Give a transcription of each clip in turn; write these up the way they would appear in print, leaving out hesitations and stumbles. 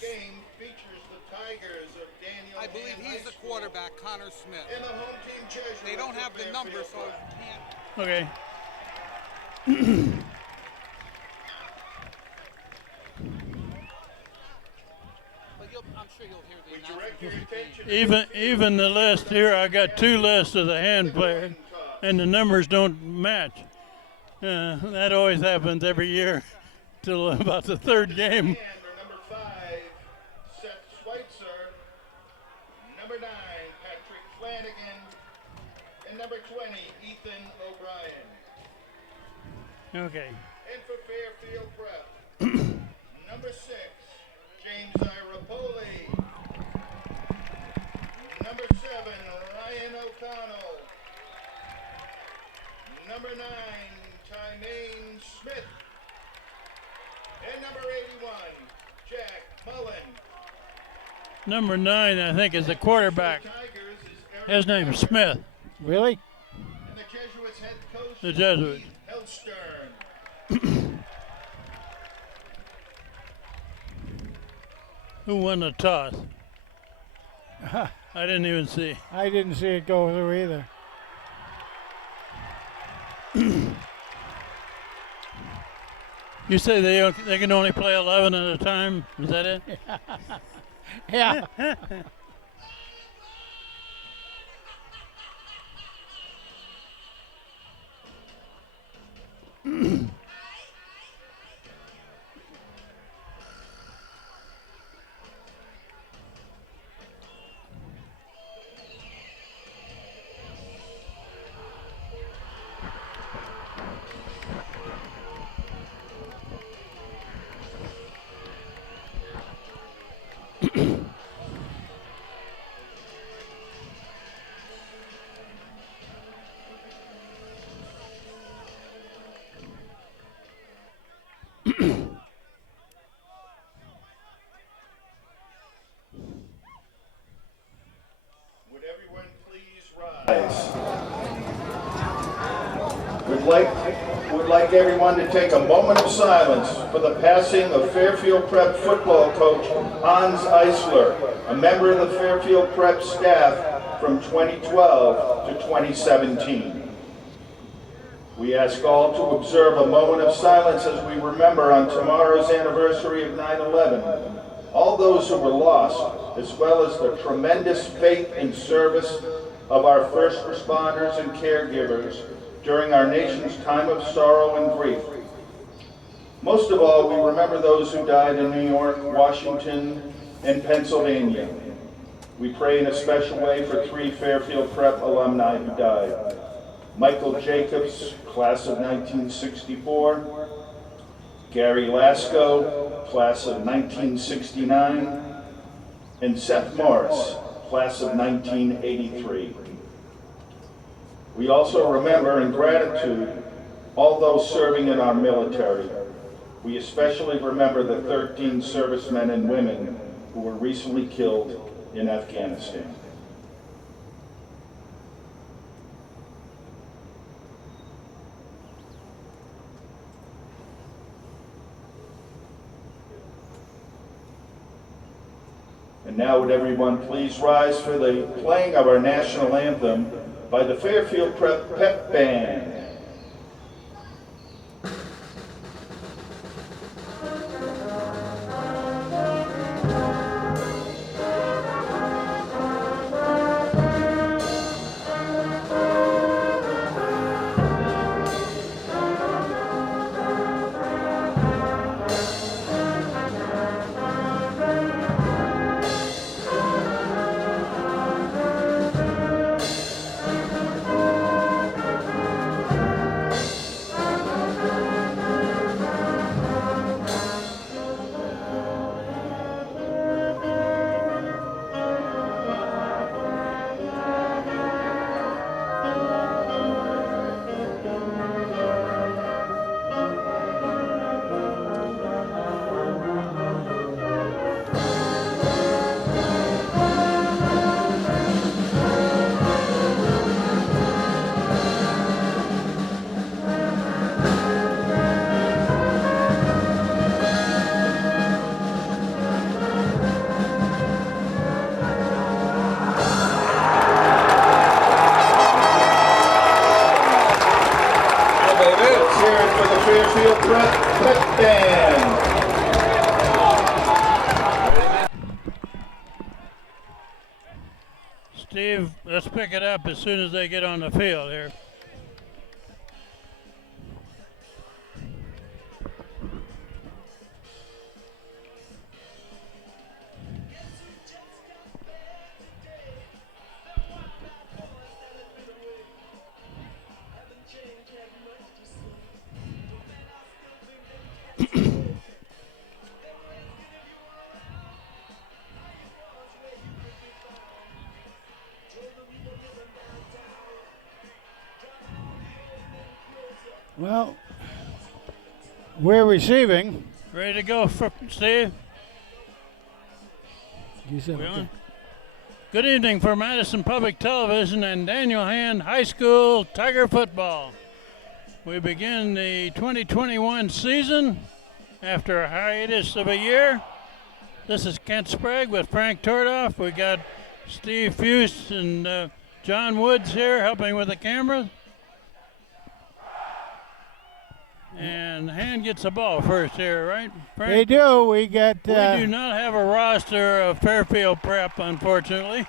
Connor. game features the Tigers of Daniel I believe Hand he's High the School quarterback, Connor Smith. and the home team Jesuits. They don't have of the number, Fairfield so Prep. you can't. Okay. But I'm sure you'll hear the We announcement. direct your attention to Even the list here, I got two lists of the hand player, and the numbers don't match. That always happens every year till about the third game. And number 5, Seth Schweitzer. Number 9, Patrick Flanagan. And number 20, Ethan O'Brien. Okay. And for Fairfield Prep, number 6, James Irapoli. Number 7, Ryan O'Connell. Number 9, Tymaine Smith. And number 81, Jack Mullen. Number 9, I think, is the quarterback. Tigers is Eric His name's Becker. Smith. Really? And the Jesuits head coach The is Jesuits. Keith Elstern. Who won the toss? I didn't even see. I didn't see it go through either. You say they can only play 11 at a time? Is that it? Yeah. Would everyone please rise? Would like everyone to take a moment of silence for the passing of Fairfield Prep football coach Hans Eisler, a member of the Fairfield Prep staff from 2012 to 2017. We ask all to observe a moment of silence as we remember on tomorrow's anniversary of 9/11, all those who were lost, as well as the tremendous faith and service of our first responders and caregivers during our nation's time of sorrow and grief. Most of all, we remember those who died in New York, Washington, and Pennsylvania. We pray in a special way for 3 Fairfield Prep alumni who died. Michael Jacobs, class of 1964, Gary Lasko, class of 1969, and Seth Morris, class of 1983. We also remember in gratitude all those serving in our military. We especially remember the 13 servicemen and women who were recently killed in Afghanistan. And now would everyone please rise for the playing of our national anthem by the Fairfield Prep Pep Band. Steve, let's pick it up as soon as they get on the field here. Well, we're receiving. Ready to go, Steve? You said We on? Good evening for Madison Public Television and Daniel Hand High School Tiger Football. We begin the 2021 season after a hiatus of a year. This is Kent Sprague with Frank Tordoff. We got Steve Fuse and John Woods here helping with the camera. And Hand gets the ball first here, right, Frank? They do. We get. We do not have a roster of Fairfield Prep, unfortunately.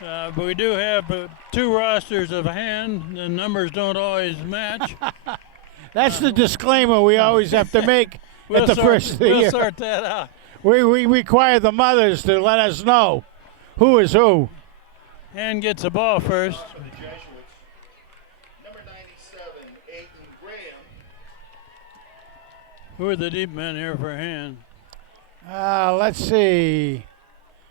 But we do have 2 rosters of Hand. The numbers don't always match. That's the disclaimer we always have to make at the first of the We'll year. sort that out. We require the mothers to let us know who is who. Hand gets the ball first. For the Jesuits. Number 97, Aiden Graham. Who are the deep men here for Hand? Let's see.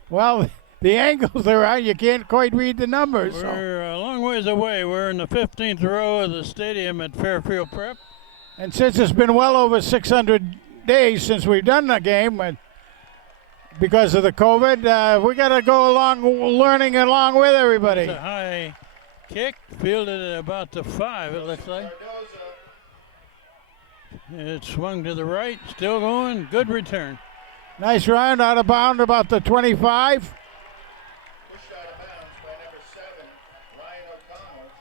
Well, the angles are out. You can't quite read the numbers. So. We're a long ways away. We're in the 15th row of the stadium at Fairfield Prep. And since it's been well over 600 days since we've done the game, because of the COVID, we got to go along learning along with everybody. It's a high kick, fielded at about the 5, it looks like. It swung to the right, still going, good return. Nice round out of bound about the 25. Pushed out of bounds by number 7, Ryan O'Connell.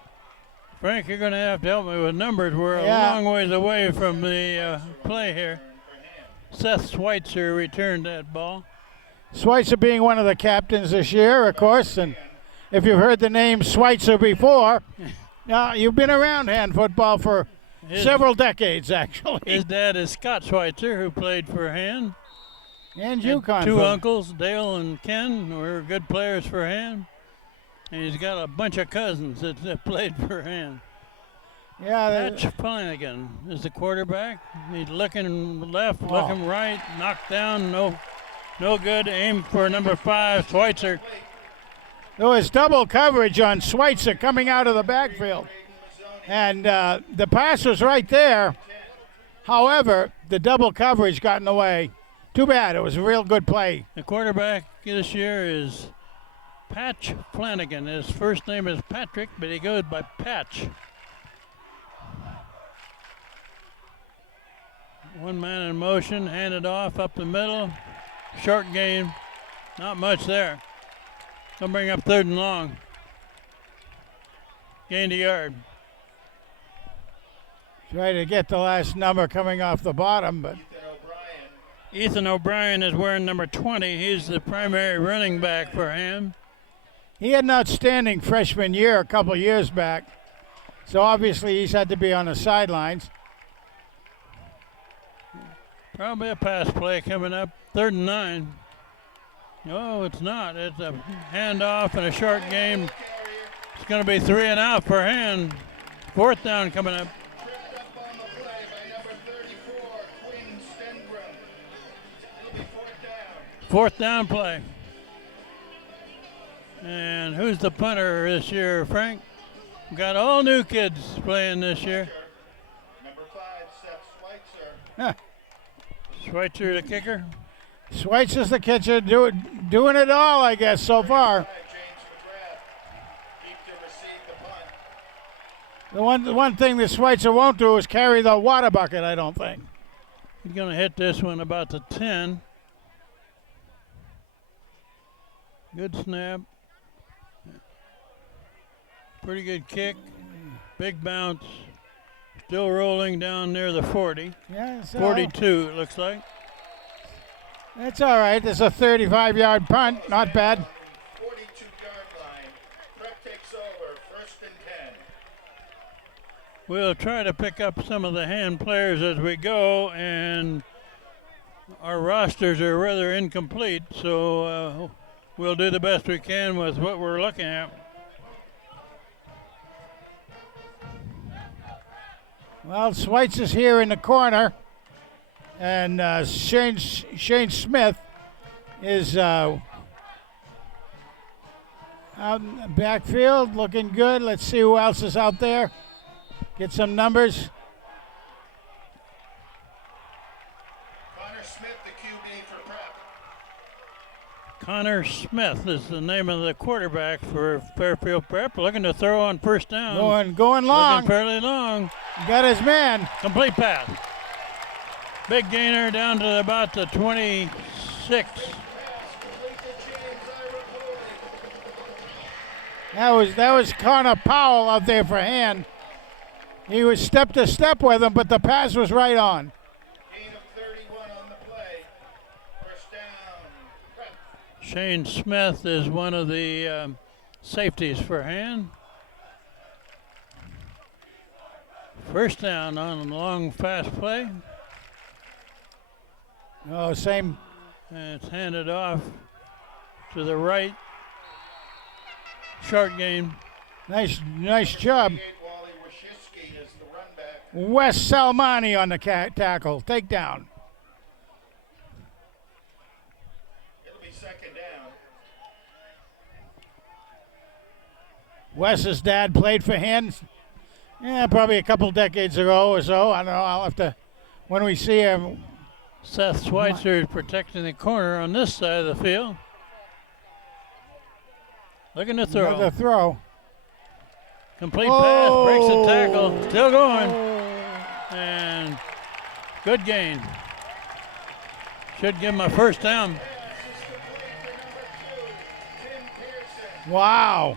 Frank, you're going to have to help me with numbers. We're Yeah. a long ways away from the play here. Seth Schweitzer returned that ball. Schweitzer being one of the captains this year, of course, and if you've heard the name Schweitzer before, you've been around hand football for several decades, actually. His dad is Scott Schweitzer, who played for Hand. And UConn. 2 uncles, Dale and Ken, were good players for Hand. And he's got a bunch of cousins that played for Hand. Yeah, Patch Flanagan is the quarterback. He's looking left, looking right, knocked down, no good. Aim for number 5, Schweitzer. there was double coverage on Schweitzer coming out of the backfield. And the pass was right there. However, the double coverage got in the way. Too bad. It was a real good play. The quarterback this year is Patch Flanagan. His first name is Patrick, but he goes by Patch. One man in motion, handed off up the middle. Short game, not much there. Gonna bring up 3rd and long. Gained a yard. Try to get the last number coming off the bottom, but Ethan O'Brien is wearing number 20. He's the primary running back for him. he had an outstanding freshman year a couple years back. So obviously he's had to be on the sidelines. Probably a pass play coming up. 3rd and 9. No, it's not. It's a handoff and a short game. It's going to be 3 and out for Hand. 4th down coming up. Tripped up on the play by number 34, Quinn Stenbrum. It'll be 4th down. 4th down play. And who's the punter this year, Frank? We've got all new kids playing this year. Number 5, Seth Schweitzer. Huh. Schweitzer the kicker. Schweitzer's the catcher, doing it all, I guess, so far. 5, James McGrath. Deep to receive the punt. The one thing that Schweitzer won't do is carry the water bucket, I don't think. He's going to hit this one about the 10. Good snap. Pretty good kick. Big bounce. Still rolling down near the 40. Yeah, so 42, it looks like. that's all right. It's a 35-yard punt. Not bad. 42-yard line. We'll try to pick up some of the hand players as we go, and our rosters are rather incomplete, so we'll do the best we can with what we're looking at. Well, Schweitz is here in the corner, and Shane Smith is out in the backfield, looking good. Let's see who else is out there. Get some numbers. Connor Smith, the QB for Prep. Connor Smith is the name of the quarterback for Fairfield Prep, looking to throw on first down. Going long. Looking fairly long. Got his man. Complete pass. Big gainer down to about the 26. That was Connor Powell out there for hand. He was step to step with him, but the pass was right on. Gain of 31 on the play. First down. Prep. Shane Smith is one of the safeties for hand. First down on a long, fast play. Oh, same. And it's handed off to the right. Short game. Nice job. Wally Washitsky is the run back. Wes Salmani on the tackle. Takedown. It'll be second down. Wes's dad played for hand. Yeah, probably a couple decades ago or so. I don't know. I'll have to, when we see him. Seth Schweitzer is protecting the corner on this side of the field. Looking to throw. Another throw. Complete pass, breaks the tackle, still going. And good gain. Should give him a first down. Wow.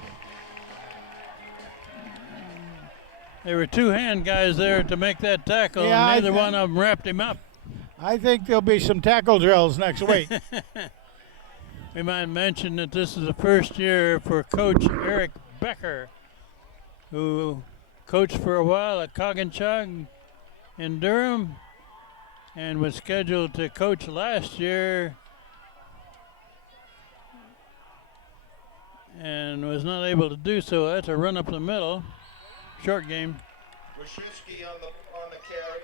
There were two hand guys there to make that tackle, Yeah, and neither one of them wrapped him up. I think there'll be some tackle drills next week. We might mention that this is the first year for Coach Eric Becker, who coached for a while at Coginchaug in Durham and was scheduled to coach last year and was not able to do so. That's a run up the middle. Short game. Washitsky on the carry.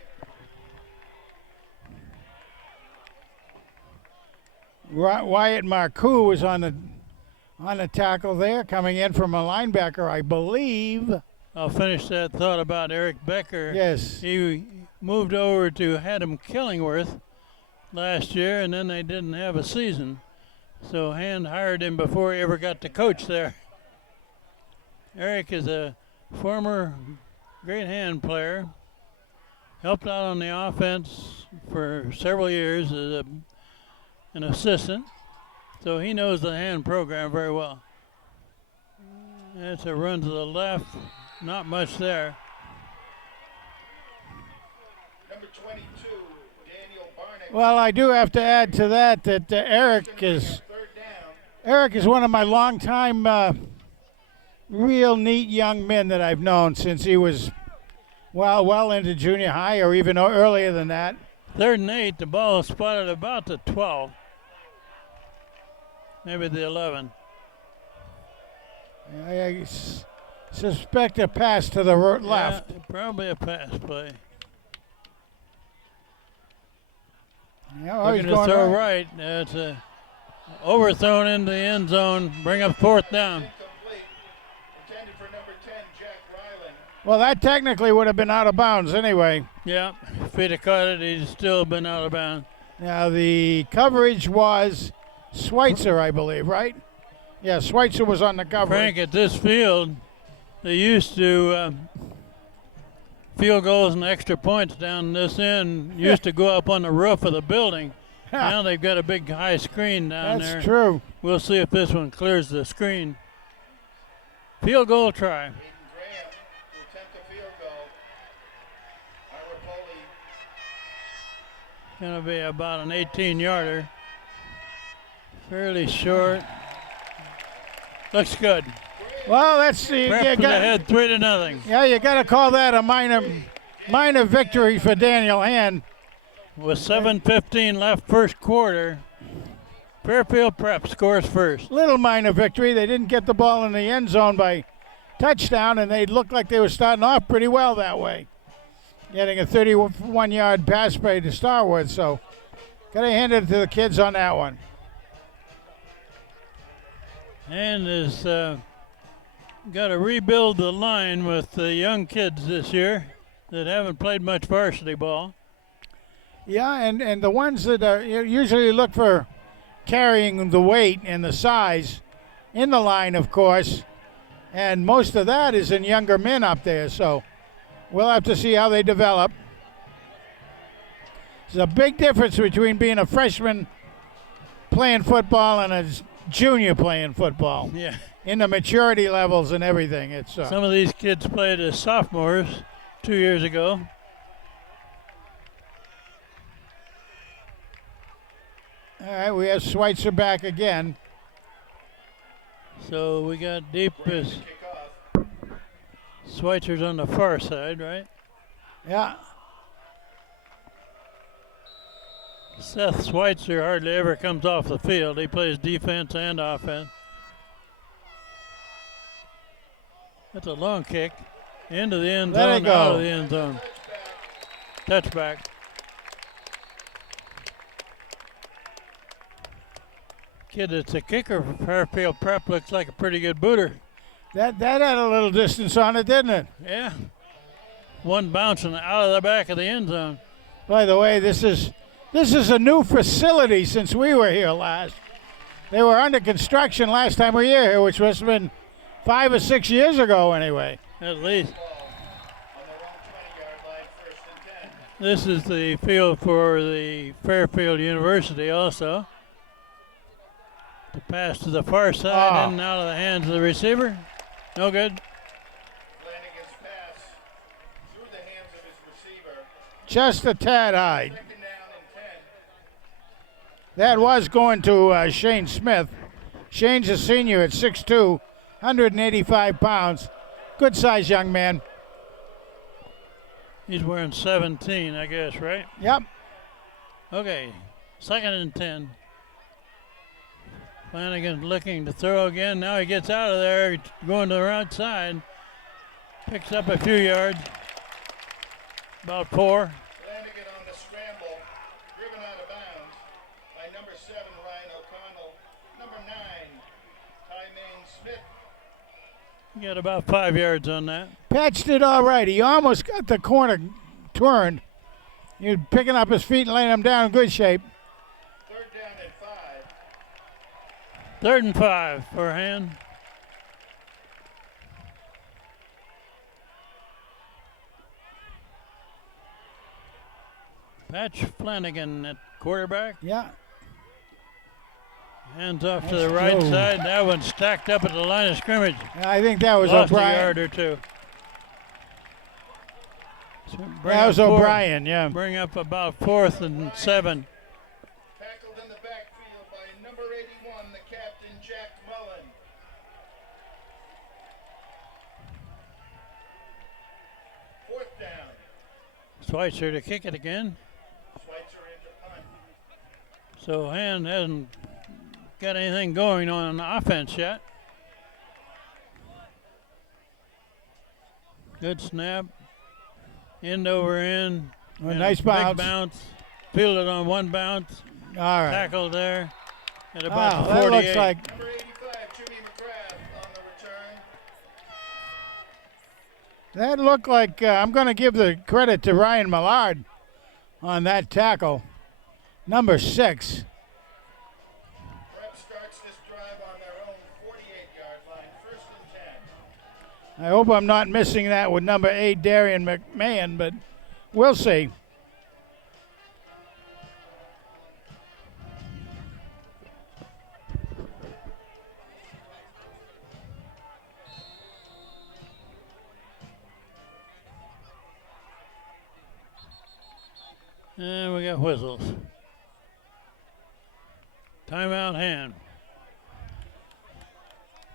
Wyatt Marcoux was on the tackle there, coming in from a linebacker, I believe. I'll finish that thought about Eric Becker. Yes. He moved over to Haddam Killingworth last year, and then they didn't have a season. So Hand hired him before he ever got to coach there. Eric is a former great hand player. Helped out on the offense for several years as an assistant. So he knows the hand program very well. That's a run to the left. Not much there. Number 22, Daniel Barnett. Well, I do have to add to that Eric is one of my longtime real neat young men that I've known since he was well into junior high or even earlier than that. 3rd and 8, the ball is spotted about the 12, maybe the 11. I suspect a pass to the left. Yeah, probably a pass play. Yeah, Looking to throw right. It's overthrown into the end zone. Bring up 4th down. Incomplete. Intended for number 10, Jack Ryland. Well, that technically would have been out of bounds anyway. Yeah, if he'd have caught it, he'd still been out of bounds. Now, the coverage was Schweitzer, I believe, right? Yeah, Schweitzer was on the coverage. Frank, at this field, they used to field goals and extra points down this end used to go up on the roof of the building. Now they've got a big high screen down there. That's true. We'll see if this one clears the screen. Field goal try. Aiden Graham to attempt a field goal. Ira Poley. Going to be about an 18-yarder. Fairly short. Looks good. Graham Well, that's the Prep ahead 3-0. yeah. You got to call that a minor victory for Daniel Hand. With 7:15 left first quarter, Fairfield Prep scores first. Little minor victory. They didn't get the ball in the end zone by touchdown, and they looked like they were starting off pretty well that way, getting a 31-yard pass play to start with. So, got to hand it to the kids on that one. And is got to rebuild the line with the young kids this year that haven't played much varsity ball. Yeah, and the ones that are usually look for carrying the weight and the size in the line, of course, and most of that is in younger men up there. So we'll have to see how they develop. There's a big difference between being a freshman playing football and a junior playing football. Yeah. In the maturity levels and everything. It's some of these kids played as sophomores 2 years ago. All right, we have Schweitzer back again. So we got deep as Schweitzer's on the far side, right? Yeah. Seth Schweitzer hardly ever comes off the field. He plays defense and offense. That's a long kick into the end zone, out of the end zone. Touchback. Kid that's a kicker for Fairfield Prep looks like a pretty good booter. That had a little distance on it, didn't it? Yeah. One bouncing out of the back of the end zone. By the way, this is a new facility since we were here last. They were under construction last time we were here, which must have been 5 or 6 years ago anyway. At least. This is the field for the Fairfield University also. The pass to the far side, in and out of the hands of the receiver. No good. Flanagan's pass through the hands of his receiver. Just a tad high. 2nd down and 10. That was going to Shane Smith. Shane's a senior at 6'2", 185 pounds. Good size young man. He's wearing 17, I guess, right? Yep. Okay, 2nd and 10. Flanagan looking to throw again. Now he gets out of there, going to the right side. Picks up a few yards. About 4. Flanagan on the scramble, driven out of bounds by number 7, Ryan O'Connell. Number 9, Ty Main Smith. He got about 5 yards on that. Patched it all right. He almost got the corner turned. He was picking up his feet and laying him down in good shape. 3rd down and 5. 3rd and 5 for Hand. Patch Flanagan at quarterback. Yeah. Hands off to the right side. That one stacked up at the line of scrimmage. I think that was Lost O'Brien. a yard or two. So That was O'Brien, yeah. Bring up about 4th and 7. Tackled in the backfield by number 81, the captain, Jack Mullen. Fourth down. Schweitzer to kick it again. Schweitzer into punt. So Hand hasn't got anything going on offense yet. Good snap. End over end. A nice bounce. Big bounce. Fielded on one bounce. All right. Tackle there at about the That 48. looks like Number 85, Jimmy McGrath on the return. that looked like I'm going to give the credit to Ryan Millard on that tackle. Number 6. Prep starts this drive on their own 48-yard line, 1st and 10. I hope I'm not missing that with number 8, Darian McMahon, but we'll see. And we got whistles. Timeout Hand.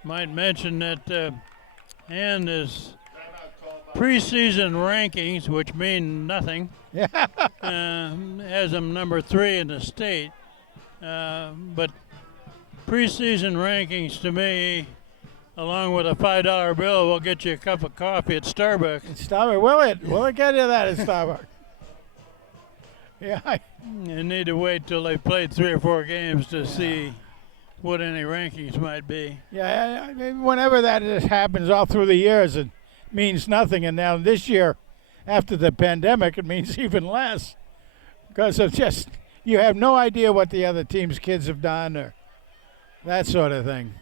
Might mention that and his preseason rankings, which mean nothing, has him number 3 in the state. But preseason rankings to me, along with a $5 bill, will get you a cup of coffee at Starbucks. Starbucks, will it? Will it get you that at Starbucks? Yeah. You need to wait till they've played 3 or 4 games to see what any rankings might be. Yeah, I mean, whenever that happens all through the years, it means nothing. And now this year, after the pandemic, it means even less. Because of just, you have no idea what the other team's kids have done or that sort of thing.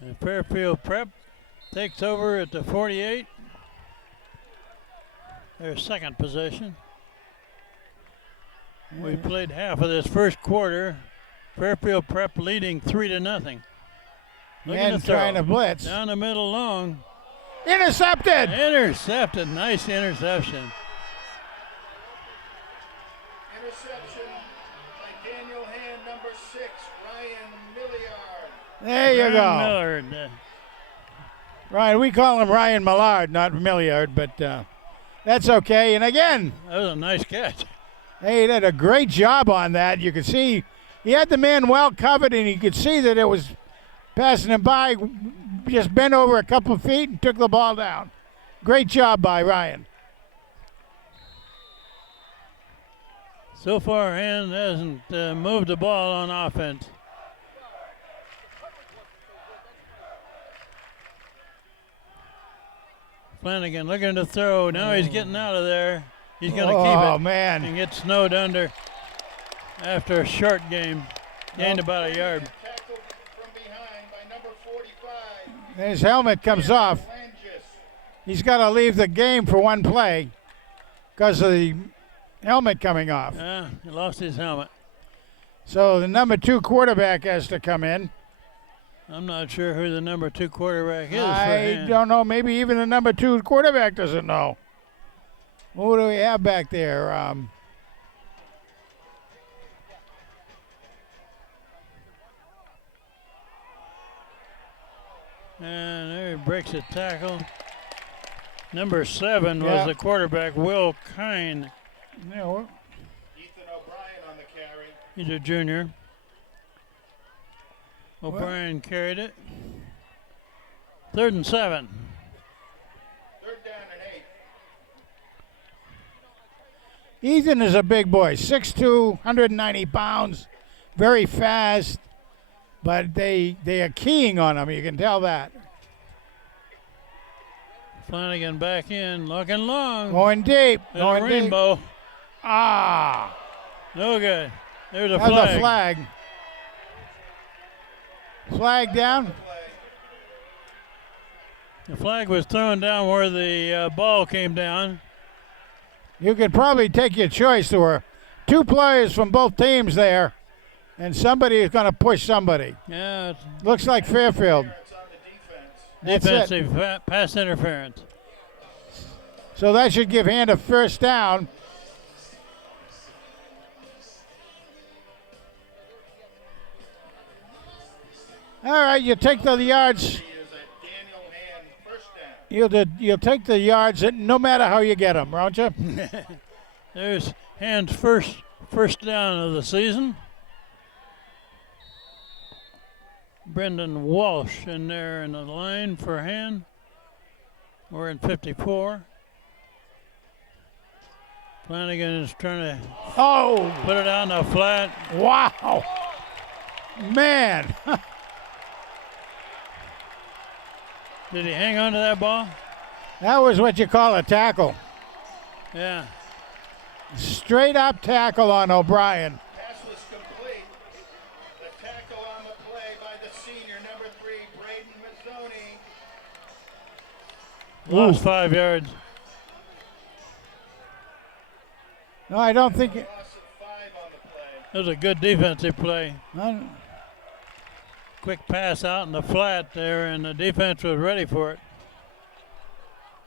And Fairfield Prep takes over at the 48. Their second possession. We played half of this first quarter. Fairfield Prep leading 3-0. And trying to blitz. Down the middle long. Intercepted! Intercepted. Nice interception. Interception by Daniel Hand, number 6, Ryan Milliard. There you go. Millard. Ryan, we call him Ryan Millard, not Milliard, but that's okay. And again, that was a nice catch. Hey, he did a great job on that. You could see he had the man well covered, and you could see that it was passing him by, just bent over a couple of feet and took the ball down. Great job by Ryan. So far, Hand hasn't moved the ball on offense. Flanagan looking to throw. Now he's getting out of there. He's going to keep it. Oh, man. And get snowed under after a short game. Gained about a yard. Tackled from behind by number 45. His helmet comes off. He's got to leave the game for one play because of the helmet coming off. Yeah, he lost his helmet. So the number 2 quarterback has to come in. I'm not sure who the number 2 quarterback is. I don't know. Maybe even the number 2 quarterback doesn't know. Who do we have back there? And there he breaks a tackle. Number 7 was the quarterback, Will Kine. Yeah, Ethan O'Brien on the carry. He's a junior. O'Brien carried it. 3rd and 7. 3rd down and 8. Ethan is a big boy, 6'2", 190 pounds, very fast, but they are keying on him. You can tell that. Flanagan back in, looking long. Going deep. There's Going a rainbow. Deep. Ah. No good. There's a That's flag. a flag. Flag down. The flag was thrown down where the ball came down. You could probably take your choice. There were 2 players from both teams there, and somebody is going to push somebody. Yeah. Looks like Fairfield. Defensive pass interference. So that should give Hand a first down. All right, you take the yards. You'll take the yards no matter how you get them, won't you? There's Hand's first down of the season. Brendan Walsh in there in the line for Hand. We're in 54. Flanagan is trying to put it on the flat. Wow. Man. Did he hang on to that ball? That was what you call a tackle. Yeah. Straight up tackle on O'Brien. Pass was complete. The tackle on the play by the senior, number 3, Braden Mazzoni. Lost 5 yards. No, I don't think. Loss of 5 on the play. It was a good defensive play. Quick pass out in the flat there, and the defense was ready for it.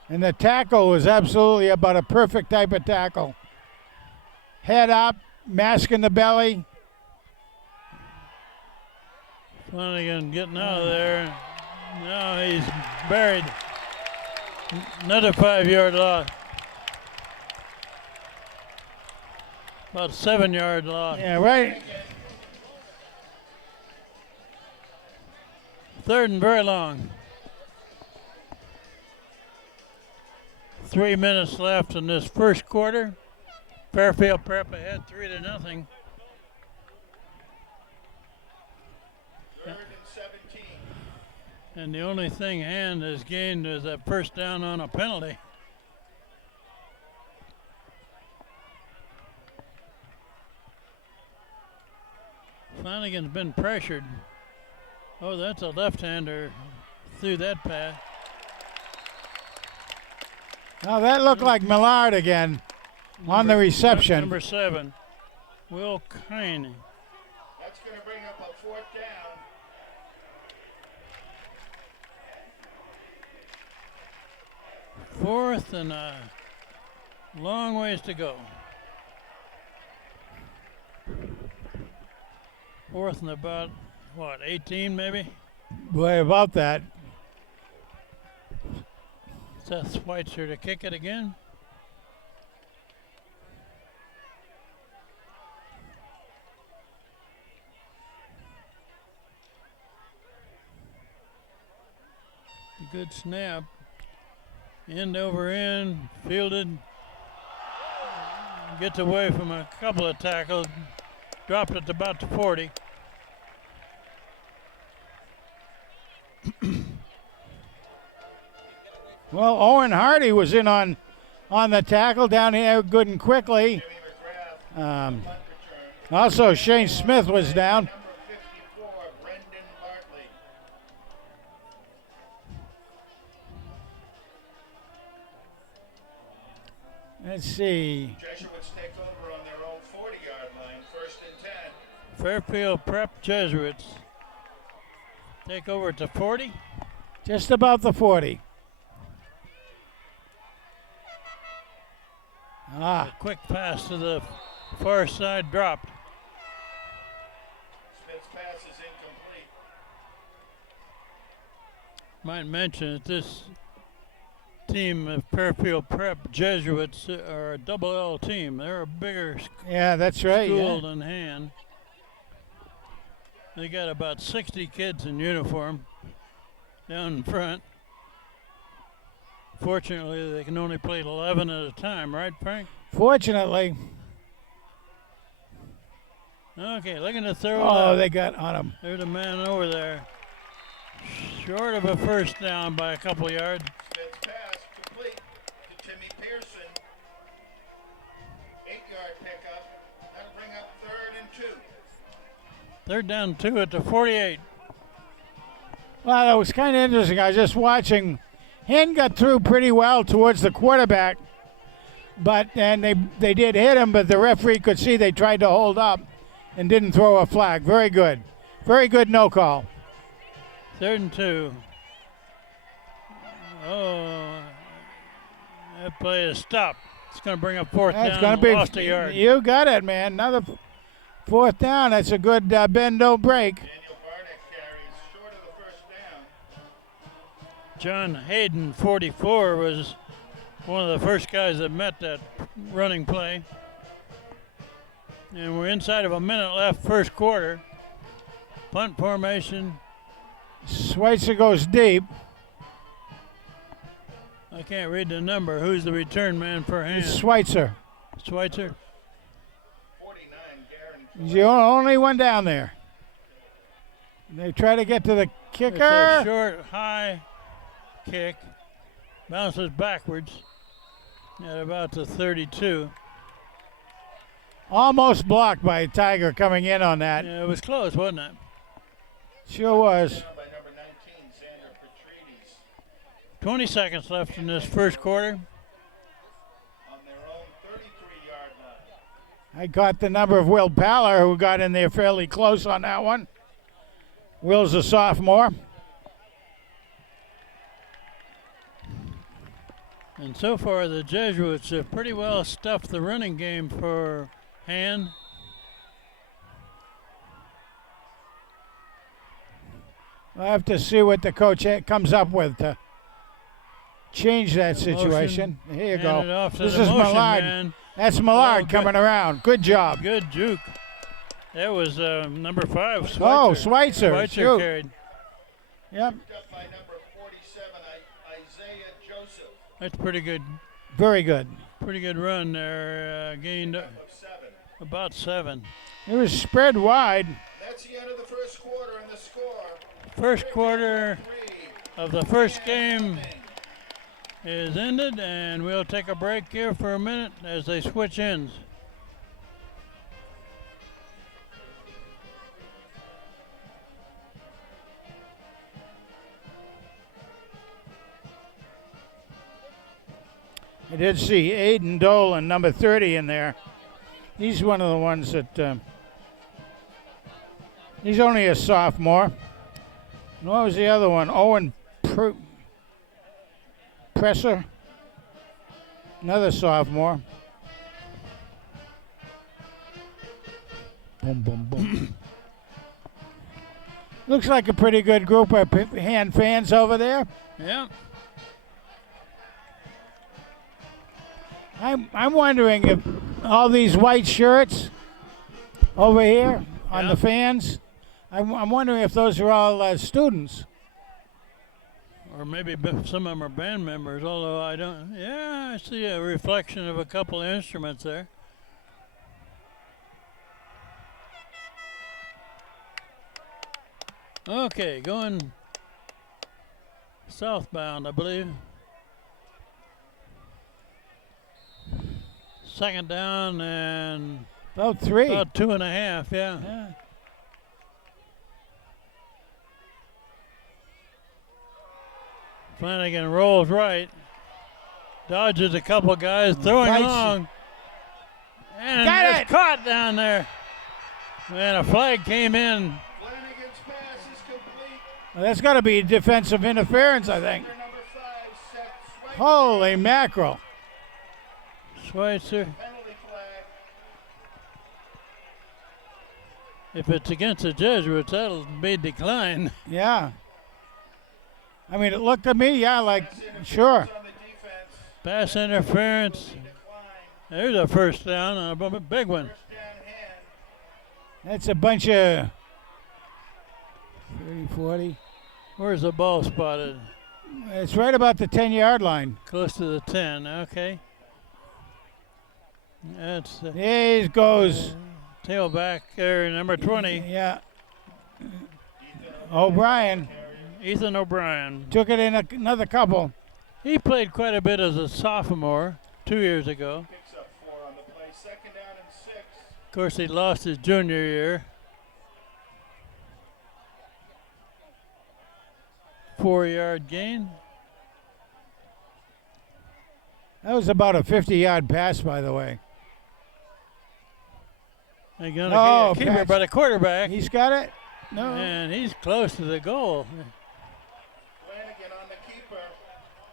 And the tackle was absolutely about a perfect type of tackle. Head up, mask in the belly. Flanagan getting out of there. Now he's buried. Another 5-yard loss. About a 7-yard loss. Yeah, right. Third and very long. 3 minutes left in this first quarter. Fairfield Prep ahead 3-0. Third and 17. And the only thing Hand has gained is that first down on a penalty. Flanagan's been pressured. Oh, that's a left-hander through that pass. Now that looked like Millard again on the reception. Number 7, Will Kine. That's going to bring up a 4th down. Fourth and a long ways to go. Fourth and about, 18 maybe? Boy, about that. Seth Schweitzer to kick it again. Good snap. End over end, fielded. Gets away from a couple of tackles. Dropped it to about the 40. Well, Owen Hardy was in on the tackle down here good and quickly. Also, Shane Smith was down. Number 54, Brendan Bartley. Let's see. Jesuits take over on their own 40-yard line, 1st and 10. Fairfield Prep Jesuits take over to 40. Just about the 40. A quick pass to the far side dropped. Smith's pass is incomplete. Might mention that this team of Fairfield Prep Jesuits are a double L team. They're a bigger Yeah, that's right. school Yeah. than Hand. They got about 60 kids in uniform down in front. Fortunately, they can only play 11 at a time, right, Frank? Fortunately. Okay, looking to throw. Oh, they got on him. There's a man over there. Short of a first down by a couple yards. Smith's pass complete to Timmy Pearson. 8-yard pickup. That'll bring up 3rd and 2. Third down 2 at the 48. Well, it was kind of interesting. I was just watching. Hen got through pretty well towards the quarterback, and they did hit him, but the referee could see they tried to hold up and didn't throw a flag. Very good. Very good no call. 3rd and 2. Oh, that play is stopped. It's going to bring up 4th That's down. going to be. Lost a yard. You got it, man. Another 4th down. That's a good bend, don't break. Daniel Barnick carries short of the 1st down. John Hayden, 44, was one of the first guys that met that running play. And we're inside of a minute left, first quarter. Punt formation. Schweitzer goes deep. I can't read the number. Who's the return man for Hand? It's Schweitzer. Schweitzer. 49, Garen. He's the only one down there. They try to get to the It's a kicker. short, high kick. Bounces backwards at about the 32. Almost blocked by Tiger coming in on that. Yeah, it was close, wasn't it? Sure was. Down by number 19, Xander Petrides. 20 seconds left in this first quarter. On their own 33-yard line. I caught the number of Will Paller, who got in there fairly close on that one. Will's a sophomore. And so far, the Jesuits have pretty well stuffed the running game for Hand. I'll have to see what the coach comes up with to change that situation. Here you Hand it go. off to This the is motion Millard. man. That's Millard Oh, good. coming around. Good job. Good juke. That was number 5, Schweitzer. Oh, Schweitzer. Schweitzer Shoot. carried. Yep. Up by number 47, Isaiah Joseph That's pretty good. Very good. Pretty good run there. Gained of 7. about 7. It was spread wide. That's the end of the first quarter and the score. First quarter 3. of the first game is ended, and we'll take a break here for a minute as they switch ends. I did see Aiden Dolan, number 30, in there. He's one of the ones that, he's only a sophomore. And what was the other one? Owen Presser, another sophomore. Boom, boom, boom. Looks like a pretty good group of hand fans over there. Yeah. I'm wondering if all these white shirts over here on the fans, I'm wondering if those are all students. Or maybe some of them are band members, although I don't. Yeah, I see a reflection of a couple of instruments there. Okay, going southbound, I believe. Second down and About 3. about 2.5, yeah. Yeah. Flanagan rolls right, dodges a couple guys, throwing Fights. long, and Got it's it. caught down there. And a flag came in. Flanagan's pass is complete. Well, that's got to be defensive interference, I think. Number 5, Seth Schweitzer. Holy mackerel. Schweitzer. Penalty flag. If it's against the Jesuits, that'll be declined. Yeah. I mean, it looked to me, yeah, like, sure. On the defense. Pass interference. Decline. There's a first down, and a big one. First down hand. That's a bunch of 30, 40. Where's the ball spotted? It's right about the 10-yard line. Close to the 10, okay. That's There he goes. tailback there, number 20, Yeah. O'Brien Ethan O'Brien. took it in another couple. He played quite a bit as a sophomore 2 years ago. Picks up 4 on the play. Second down and 6. Of course, he lost his junior year. 4-yard gain. That was about a 50-yard pass, by the way. They're going to Oh, keep it pass. by the quarterback, He's got it? No. and he's close to the goal. Flanagan on the keeper.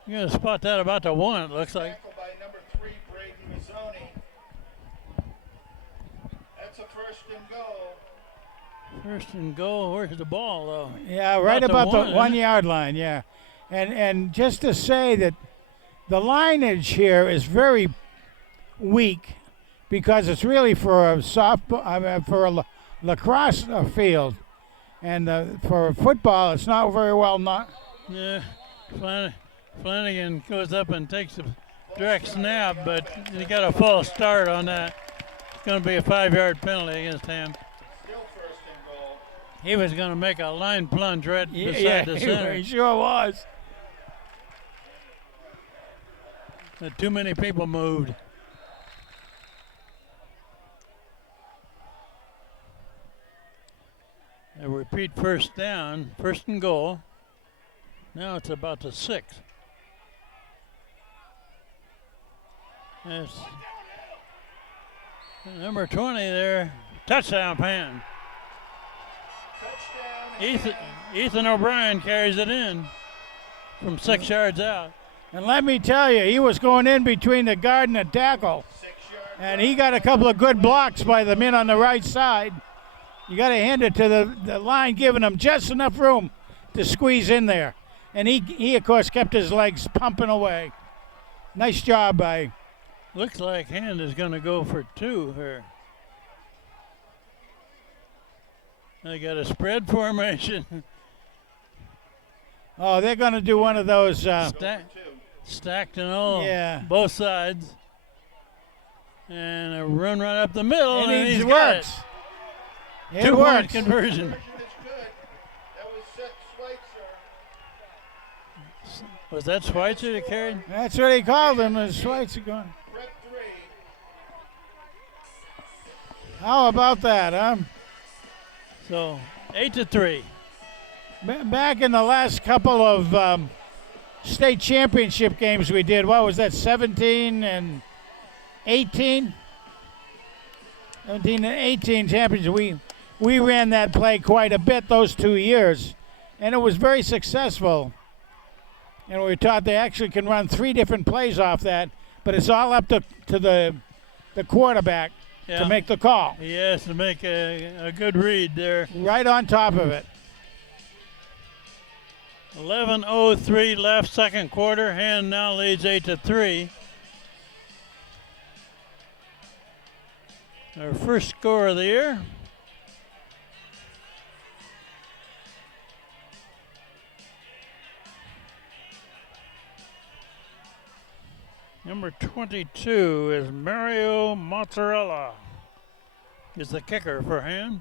You're going to spot that about the 1, it looks like. Tackle by number 3, Braden Mazzoni. That's a first and goal. First and goal. Where's the ball, though? Yeah, right About about the the 1, 1 isn't it? yard line, yeah. And just to say that the lineage here is very weak because it's really for a softball, for a lacrosse field, and for football, it's not very well not. Yeah, Flanagan goes up and takes a direct snap, but he got a false start on that. It's going to be a 5-yard penalty against him. Still first and goal. He was going to make a line plunge right beside Yeah, the center. he sure was. But too many people moved. A repeat first down, first and goal. Now it's about the 6. That's number 20 there. Touchdown pan. Touchdown. Ethan O'Brien carries it in from 6 yards out. And let me tell you, he was going in between the guard and the tackle, 6 yard. and he got a couple of good blocks by the men on the right side. You got to hand it to the line, giving him just enough room to squeeze in there. And he of course, kept his legs pumping away. Nice job by. Looks like Hand is going to go for 2 here. They got a spread formation. Oh, they're going to do one of those. Stacked and all. Yeah. Both sides. And a run right up the middle. And he's it got works. it. It 2-point works. conversion. That was Seth Schweitzer. Was that Schweitzer that carried? That's what he called him, as Schweitzer going. Prep 3. How about that, huh? So 8-3. Back in the last couple of state championship games we did, what was that, 17 and 18? 17 and 18 championship. We ran that play quite a bit those 2 years, and it was very successful. And we were taught they actually can run 3 different plays off that, but it's all up to the quarterback to make the call. He has to make a good read there. Right on top of it. 11:03 left, second quarter. Hand now leads 8-3. Our first score of the year. Number 22 is Mario Mozzarella. Is the kicker for Hand.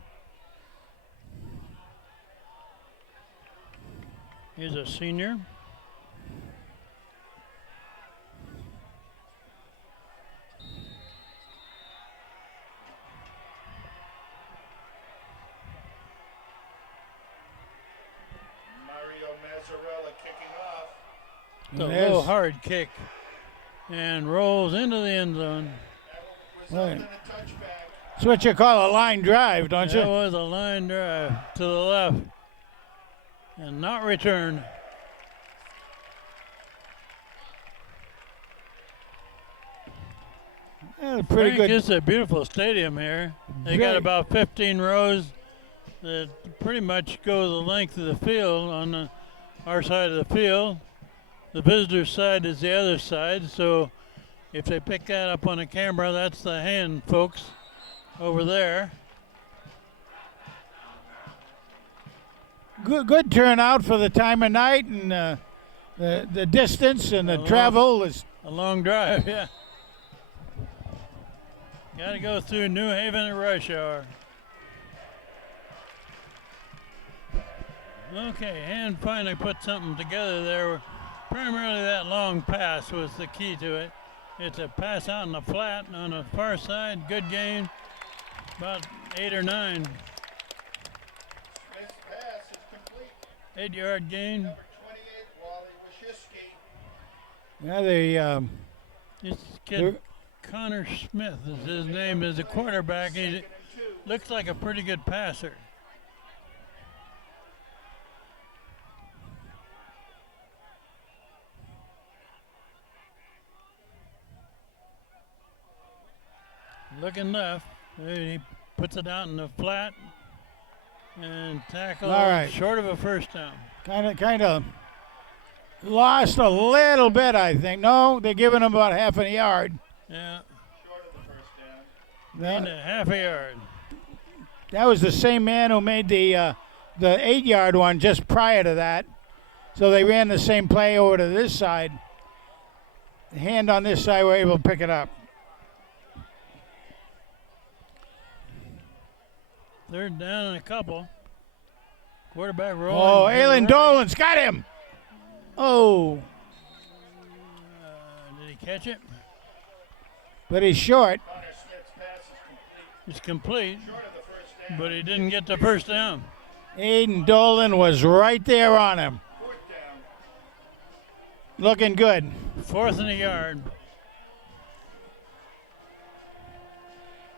He's a senior. Mario Mazzarella kicking off. A low hard kick and rolls into the end zone. Result in a touchback. That's what you call a line drive, don't That you? was a line drive to the left and not returned. Yeah, pretty Frank, good. It's a beautiful stadium here. They got Very- about 15 rows that pretty much go the length of the field on our side of the field. The visitor's side is the other side, so if they pick that up on a camera, that's the Hand folks over there. Good turnout for the time of night and the distance and the A travel is. A long drive, yeah. Got to go through New Haven at rush hour. Okay, Hand finally put something together there. Primarily that long pass was the key to it. It's a pass out in the flat on the far side. Good gain, about 8 or 9. Smith's pass is complete. 8-yard gain. Number 28, Wally Washewski. Yeah, This kid, Connor Smith is his name, is a quarterback. He looks like a pretty good passer. Looking left, he puts it out in the flat and tackle All right. short of a first down. kind of lost a little bit, I think. No, they're giving him about half a yard. Yeah, Short of the first down. gained a half a yard. That was the same man who made the 8-yard one just prior to that. So they ran the same play over to this side. The Hand on this side were able to pick it up. Third down and a couple. Quarterback rolling. Oh, to the Alan right. Dolan's got him. Oh, Did he catch it? but he's short. Connor Smith's pass is It's complete, short of the first down. but he didn't get the first down. Aiden Dolan was right there on him. Fourth down. Looking good. 4th and a yard.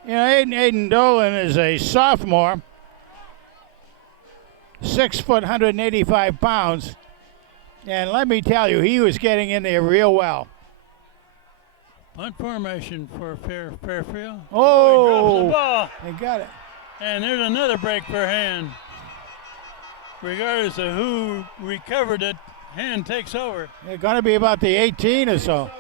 You know, Aiden Dolan is a sophomore, 6 foot, 185 pounds. And let me tell you, he was getting in there real well. Punt formation for Fairfield. He drops the Oh, ball. they got it. And there's another break for Hand. regardless of who recovered it, hand takes over. They're going to be about the 18 or so.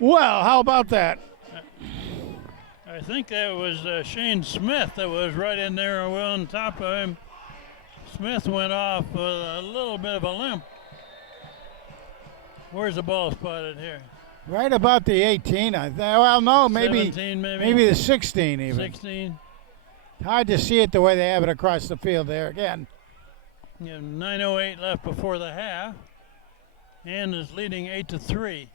Well, how about that? I think that was Shane Smith that was right in there on top of him. Smith went off with a little bit of a limp. Where's the ball spotted here? Right about the 18, I think. Well, no, maybe 17 maybe the 16 even. 16. Hard to see it the way they have it across the field there again. You have 9:08 left before the half. And is leading 8-3.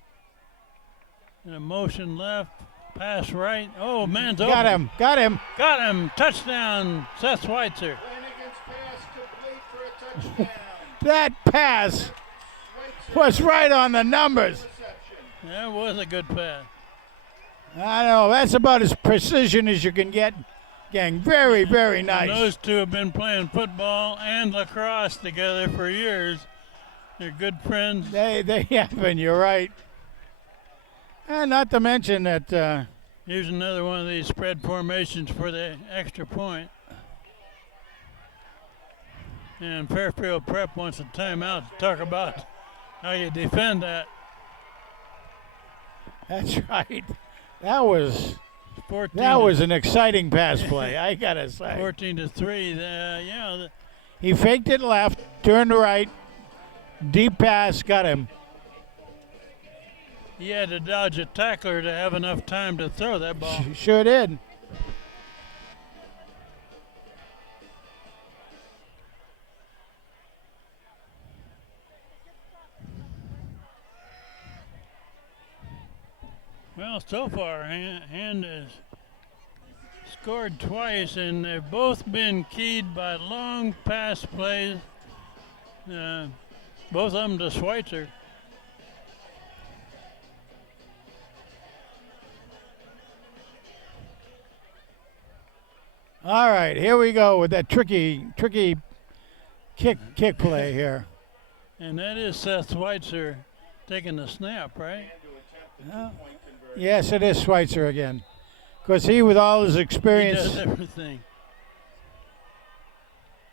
And a motion left, pass right. Oh, man's open. Got him. Got him. Touchdown, Seth Schweitzer. That pass was right on the numbers. That was a good pass. I know, that's about as precision as you can get, gang. Very, very nice. And those two have been playing football and lacrosse together for years. They're good friends. They have been, you're right. And not to mention that here's another one of these spread formations for the extra point. And Fairfield Prep wants a timeout to talk about how you defend that. That's right. That was 14 an exciting pass play, I gotta say. 14-3. He faked it left, turned right, deep pass, got him. He had to dodge a tackler to have enough time to throw that ball. Sure did. Well, so far, Hand has scored twice, and they've both been keyed by long pass plays. Both of them to Schweitzer. All right, here we go with that tricky kick play here. And that is Seth Schweitzer taking the snap, right? Yes, it is Schweitzer again. Because he, with all his experience. He does everything.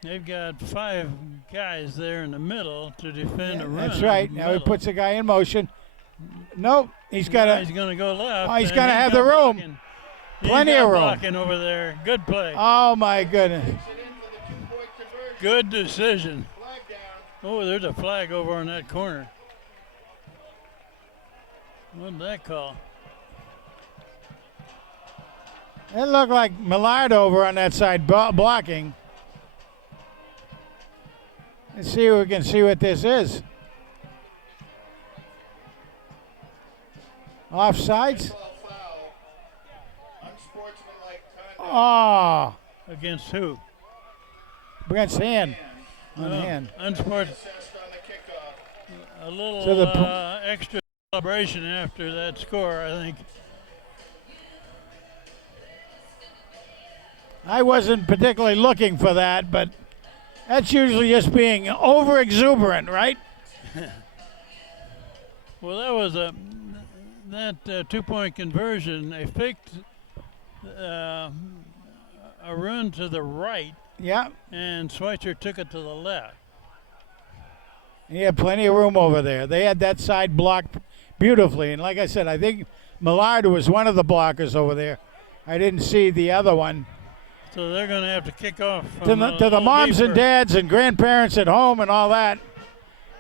They've got 5 guys there in the middle to defend a run. That's right. Now he puts a guy in motion. Nope, he's got to. He's going to go left. Oh, he's got to have the room. Blocking. Plenty of room. Blocking over there. Good play. Oh, my goodness. Good decision. Oh, there's a flag over on that corner. What did that call? It looked like Millard over on that side blocking. Let's see if we can see what this is. Offsides? Oh. Against who? Against Hand. On Hand. Unsportsmanlike. A little extra celebration after that score, I think. I wasn't particularly looking for that, but that's usually just being over exuberant, right? Well, that was that 2-point conversion. They faked a run to the right. Yeah. And Schweitzer took it to the left. He had plenty of room over there. They had that side blocked beautifully. And like I said, I think Millard was one of the blockers over there. I didn't see the other one. So they're going to have to kick off to the moms and dads and grandparents at home and all that.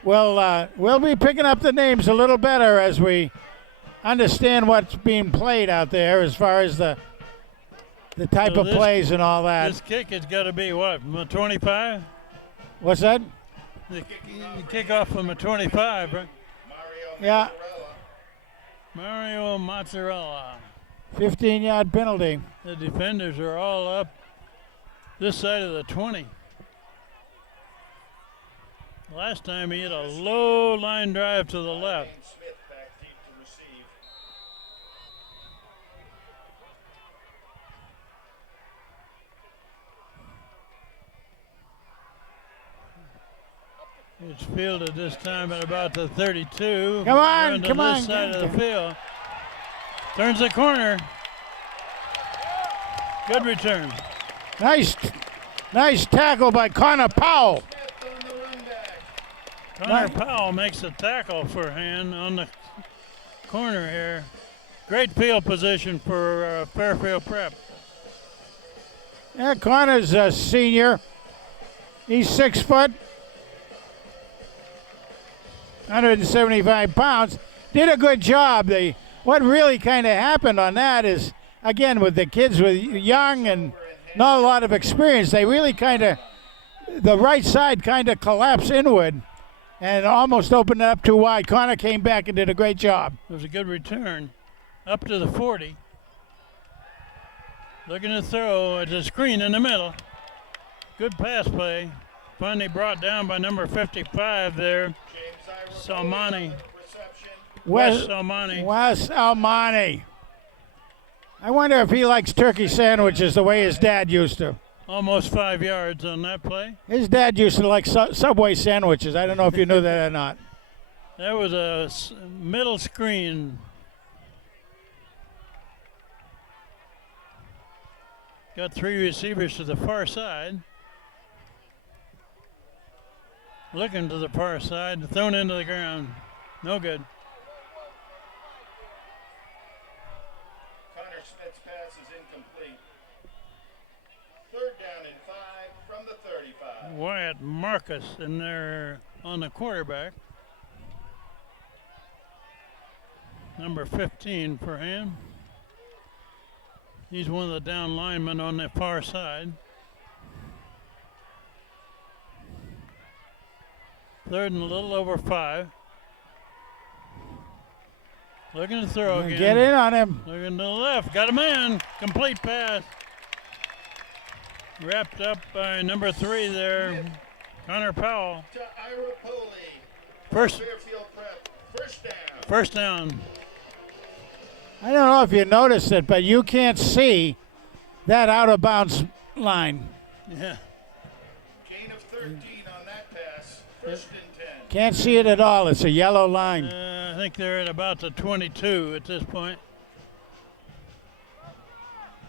We'll be picking up the names a little better as we understand what's being played out there as far as the type of plays and all that. This kick has got to be what, from a 25? What's that? The kickoff from a 25, right? Yeah. Mario Mozzarella. 15-yard penalty. The defenders are all up this side of the 20. Last time he hit a low line drive to the left. It's fielded this time at about the 32. Come on, Going to come on. this side of the field. Turns the corner. Good return. Nice tackle by Connor Powell. Connor Powell makes a tackle for hand on the corner here. Great field position for Fairfield Prep. Yeah, Connor's a senior. He's 6 foot, 175 pounds. Did a good job. What really kind of happened on that is, again, with the kids with young and not a lot of experience, they really the right side kind of collapsed inward and almost opened it up too wide. Connor came back and did a great job. It was a good return. Up to the 40. Looking to throw at the screen in the middle. Good pass play. Finally brought down by number 55 there. Salmani. Wes Salmani. Wes Almani. I wonder if he likes turkey sandwiches the way his dad used to. Almost 5 yards on that play. His dad used to like Subway sandwiches. I don't know if you knew that or not. That was a middle screen. Got 3 receivers to the far side. Looking to the far side, thrown into the ground. No good. Connor Smith's pass is incomplete. 3rd down and 5 from the 35. Wyatt Marcus in there on the quarterback. Number 15 for him. He's one of the down linemen on the far side. 3rd and a little over 5. Looking to throw again. Get in on him. Looking to the left. Got a man. Complete pass. Wrapped up by number 3 there, Connor Powell. To Ira Poley. First Fairfield Prep. First down. First down. I don't know if you noticed it, but you can't see that out of bounds line. Yeah. Gain of 13 on that pass. 1st and 10. Can't see it at all. It's a yellow line. I think they're at about the 22 at this point.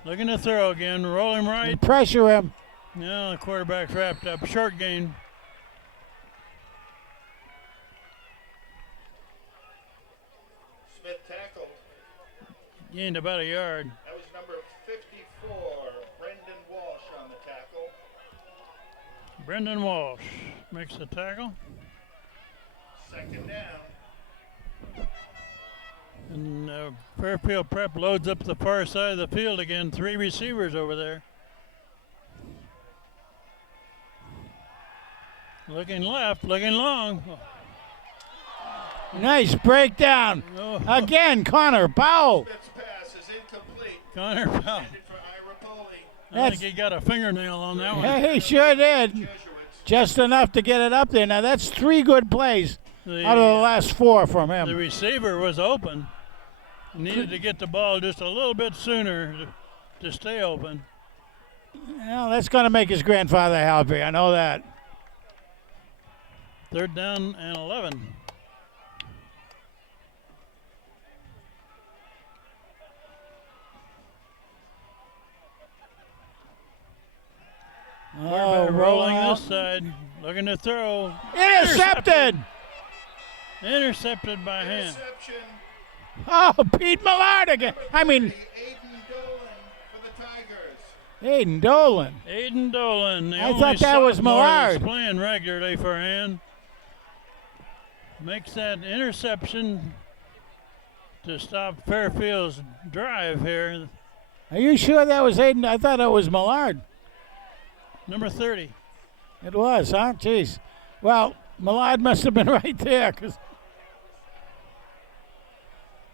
Looking to throw again. Rolling right. Pressure him. Now the quarterback's wrapped up. Short gain. Smith tackled. Gained about a yard. That was number 54, Brendan Walsh on the tackle. Brendan Walsh makes the tackle. 2nd down. And Fairfield Prep loads up the far side of the field again. 3 receivers over there. Looking left, looking long. Nice breakdown. Oh. Again, Connor Powell. Smith's pass is incomplete. Connor Powell. Intended for Ira Poley. I think he got a fingernail on that one. He sure did. Jesuits. Just enough to get it up there. Now, that's 3 good plays out of the last 4 from The him. receiver was open. Needed to get the ball just a little bit sooner to stay open. Well, that's going to make his grandfather happy. I know that. 3rd down and 11. Oh, Rolling out. this side. Looking to throw. Intercepted. Intercepted by hand. Interception. Oh, Pete Millard again. I mean, Aiden Dolan for the Tigers. Aiden Dolan. Aiden Dolan. The I only thought that was sophomore that's Millard. playing regularly for hand. Makes that interception to stop Fairfield's drive here. Are you sure that was Aiden? I thought it was Millard. Number 30. It was, huh? Jeez. Well, Millard must have been right there.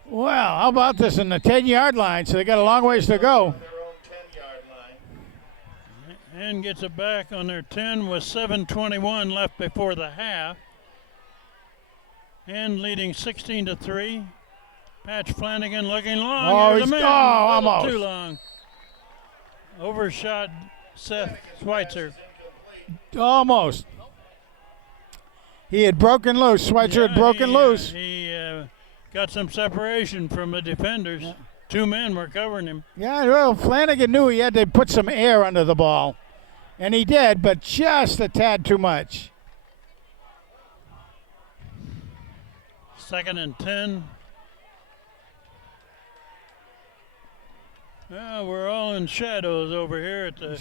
Well, how about this in the 10-yard line? So they got a long ways to go. Their own 10-yard line. And gets it back on their 10 with 7:21 left before the half. And leading 16-3. Patch Flanagan looking long. Oh, Here's he's a man. almost. Too long. Overshot Seth Schweitzer. Almost. He had broken loose. Schweitzer had broken loose. He got some separation from the defenders. Yeah. 2 men were covering him. Yeah, well, Flanagan knew he had to put some air under the ball. And he did, but just a tad too much. 2nd and 10. Well, we're all in shadows over here at the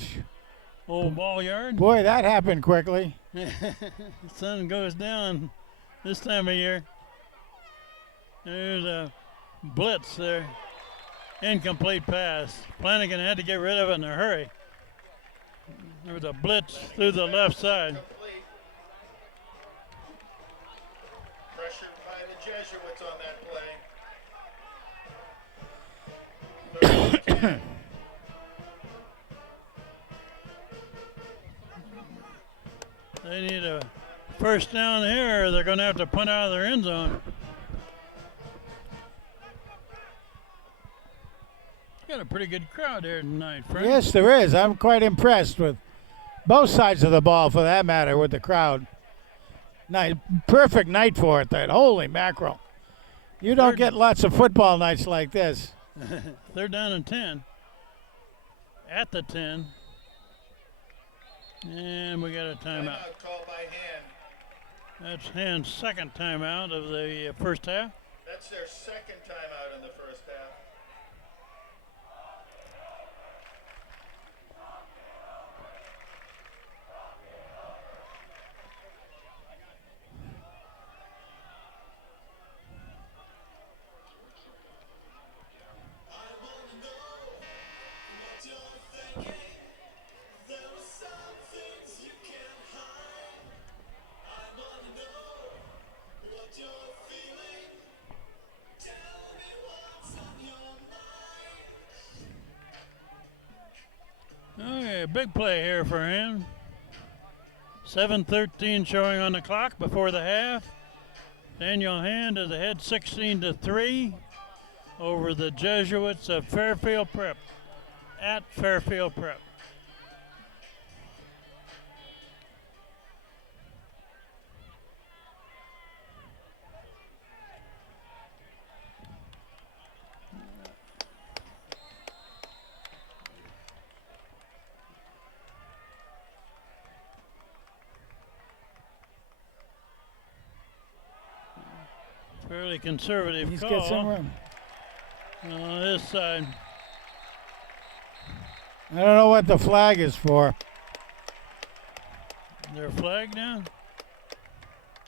old ball yard. Boy, that happened quickly. The sun goes down this time of year. There's a blitz there. Incomplete pass. Flanagan had to get rid of it in a hurry. There was a blitz through the left side. Pressured by the Jesuits on that play. They need a first down here, or they're going to have to punt out of their end zone. Got a pretty good crowd here tonight, Frank. Yes, there is. I'm quite impressed with both sides of the ball, for that matter, with the crowd. Night, perfect night for it. That holy mackerel! You don't get lots of football nights like this. They're down in 10. At the 10. And we got a timeout. Called by Hand. That's Hand's second timeout of the first half. That's their second timeout in the first half. Okay, big play here for him. 7:13 showing on the clock before the half. Daniel Hand is ahead 16-3 over the Jesuits of Fairfield Prep at Fairfield Prep. Fairly conservative He's call got some room. on this side. I don't know what the flag is for. Their flag down.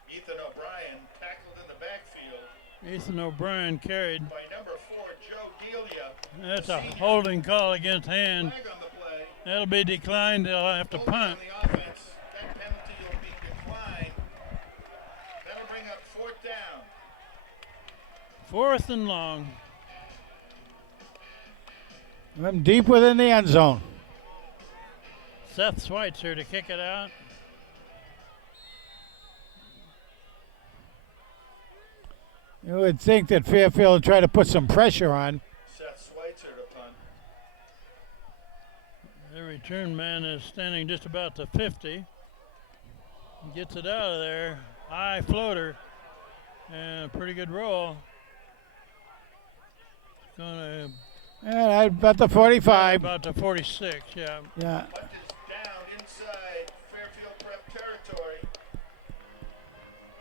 Ethan O'Brien tackled in the backfield. Ethan O'Brien carried. By number 4, Joe Delia. That's a holding call against Hand. Flag on the play. That'll be declined. They'll have to Holding punt. on the offense. That penalty will be declined. That'll bring up 4th down. 4th and long. I'm deep within the end zone. Seth Schweitzer to kick it out. You would think that Fairfield would try to put some pressure on. Seth Schweitzer to punt. The return man is standing just about to 50. Gets it out of there. High floater. And a pretty good roll. Gonna about the 45. about the 46, yeah. Yeah. Punt is down inside Fairfield Prep territory.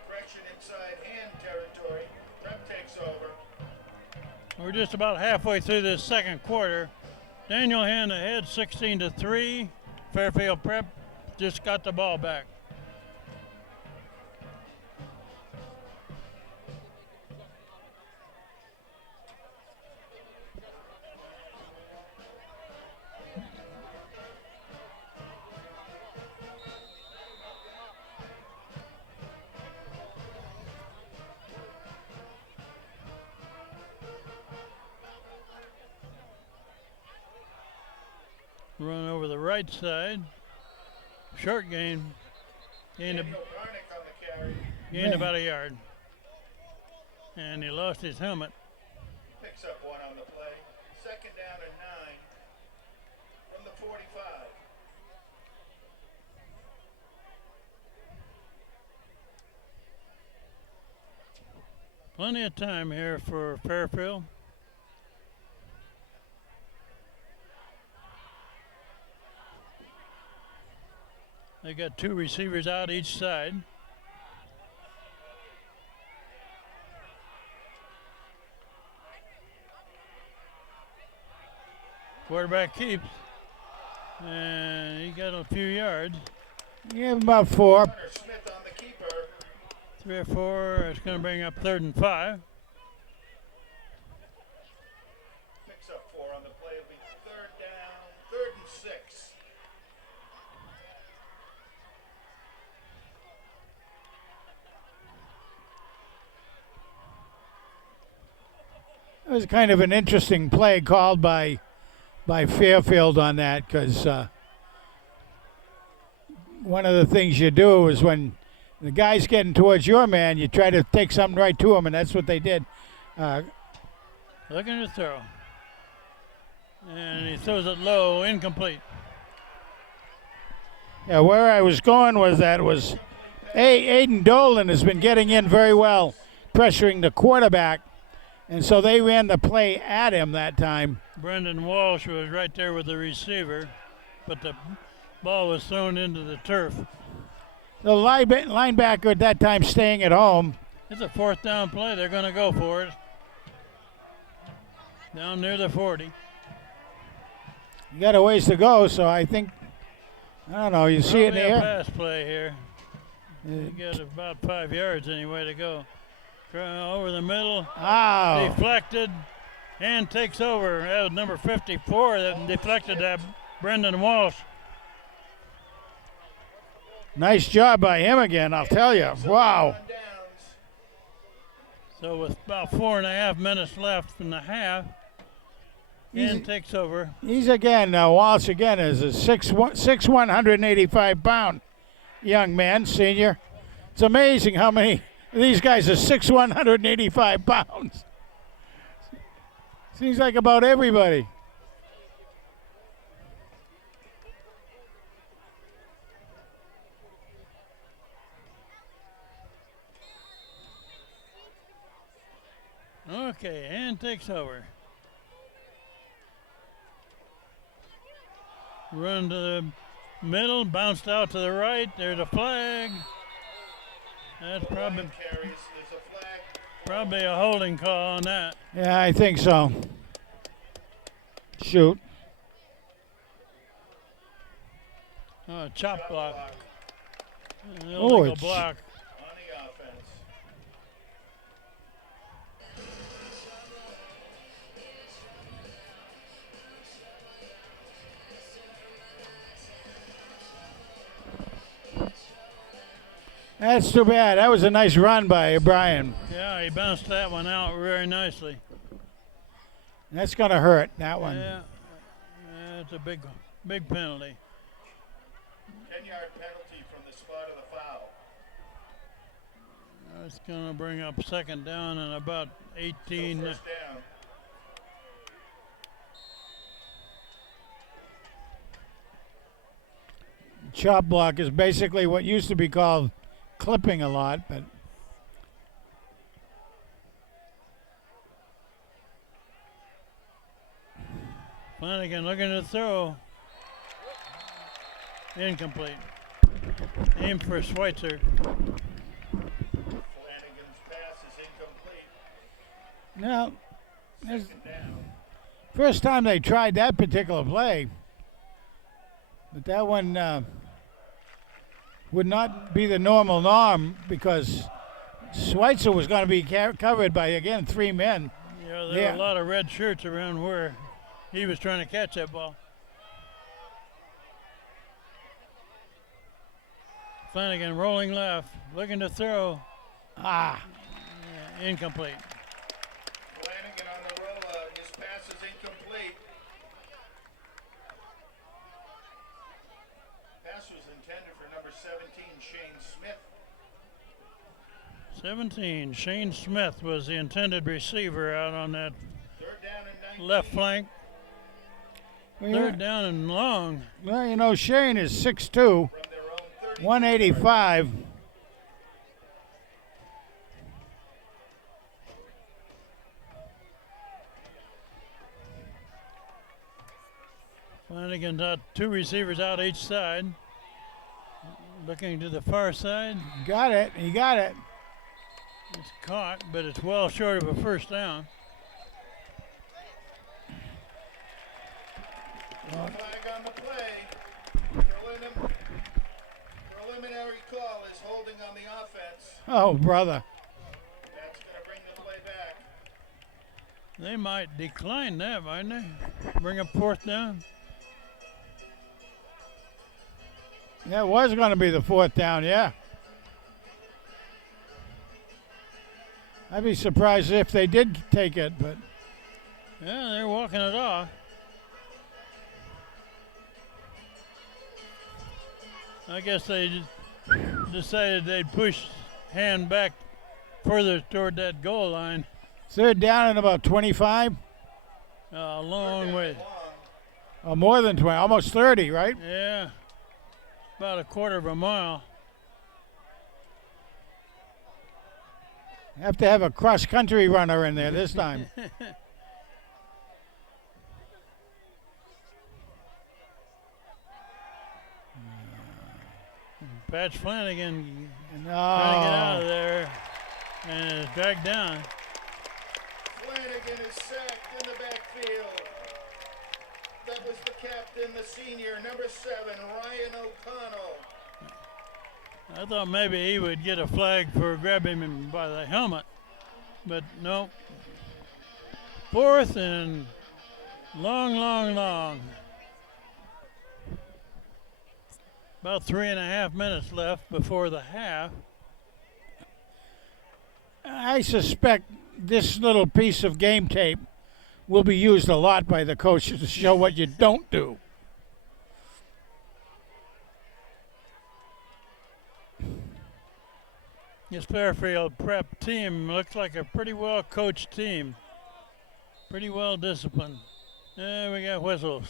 Correction inside Hand territory. Prep takes over. We're just about halfway through this second quarter. Daniel Hand ahead 16-3. Fairfield Prep just got the ball back. Run over the right side. Short gain. Gained about a yard. And he lost his helmet. Picks up 1 on the play. 2nd down and 9 from the 45. Plenty of time here for Fairfield. They got two receivers out each side. Quarterback keeps, and he got a few yards. Yeah, about 4. Smith on the keeper. 3 or 4. It's going to bring up 3rd and 5. Picks up 4 on the play. It'll be 3rd down, 3rd and 6. It was kind of an interesting play called by Fairfield on that, because one of the things you do is when the guy's getting towards your man, you try to take something right to him, and that's what they did. Looking to throw. And he throws it low, incomplete. Yeah, where I was going with that was Aiden Dolan has been getting in very well, pressuring the quarterback, and so they ran the play at him that time. Brendan Walsh was right there with the receiver, but the ball was thrown into the turf. The linebacker at that time staying at home. It's a 4th down play. They're going to go for it. Down near the 40. You got a ways to go, so I think, I don't know, you see it in the Probably a air. pass play here. You got about 5 yards anyway to go. Over the middle. Ow. Deflected. Hand takes over. That was number 54 that deflected that, Brendan Walsh. Nice job by him again, I'll tell you. Wow. So with about 4.5 minutes left in the half, hand takes over. He's again, Walsh again is a 6'1", 185-pound young man, senior. It's amazing how many of these guys are 6'1", 185 pounds. Seems like about everybody. Okay, hand takes over. Run to the middle, bounced out to the right. There's a flag. That's probably a holding call on that. Yeah, I think so. Shoot. Oh, chop block. An Oh, illegal it's- block. On the offense. That's too bad. That was a nice run by Brian. Yeah, he bounced that one out very nicely. That's going to hurt, that one. Yeah, it's a big penalty. 10-yard penalty from the spot of the foul. That's going to bring up 2nd down and about 18. Still 1st down. Chop block is basically what used to be called clipping a lot, but Flanagan looking to throw. Incomplete. Aim for Schweitzer. Flanagan's pass is incomplete. no. There's, 2nd down. first time they tried that particular play, but that one would not be the normal norm because Schweitzer was going to be covered by, again, 3 men. Yeah, there were a lot of red shirts around where he was trying to catch that ball. Flanagan rolling left, looking to throw. Incomplete. Flanagan on the roll. His pass is incomplete. Pass was intended for number 17, Shane Smith. 17, Shane Smith was the intended receiver out on that 3rd down and 19. left flank. Well, 3rd down and long. Well, you know, Shane is 6'2", From their own 30. 185. Flanagan got two receivers out each side. Looking to the far side. Got it. He got it. It's caught, but it's well short of a first down. Flag on the play. Preliminary call is holding on the offense. Oh, brother. That's going to bring the play back. They might decline that, mightn't they? Bring up fourth down. That was going to be the fourth down, yeah. I'd be surprised if they did take it, but. Yeah, they're walking it off. I guess they decided they'd push Hand back further toward that goal line. Third down and about 25? A long way. More than 20, almost 30, right? Yeah, about a quarter of a mile. Have to have a cross-country runner in there this time. Patch Flanagan No. trying to get out of there and is dragged down. Flanagan is sacked in the backfield. That was the captain, the senior, number 7, Ryan O'Connell. I thought maybe he would get a flag for grabbing him by the helmet, but no. Fourth and long. About 3.5 minutes left before the half. I suspect this little piece of game tape will be used a lot by the coaches to show what you don't do. This Fairfield prep team looks like a pretty well coached team. Pretty well disciplined. There we got whistles.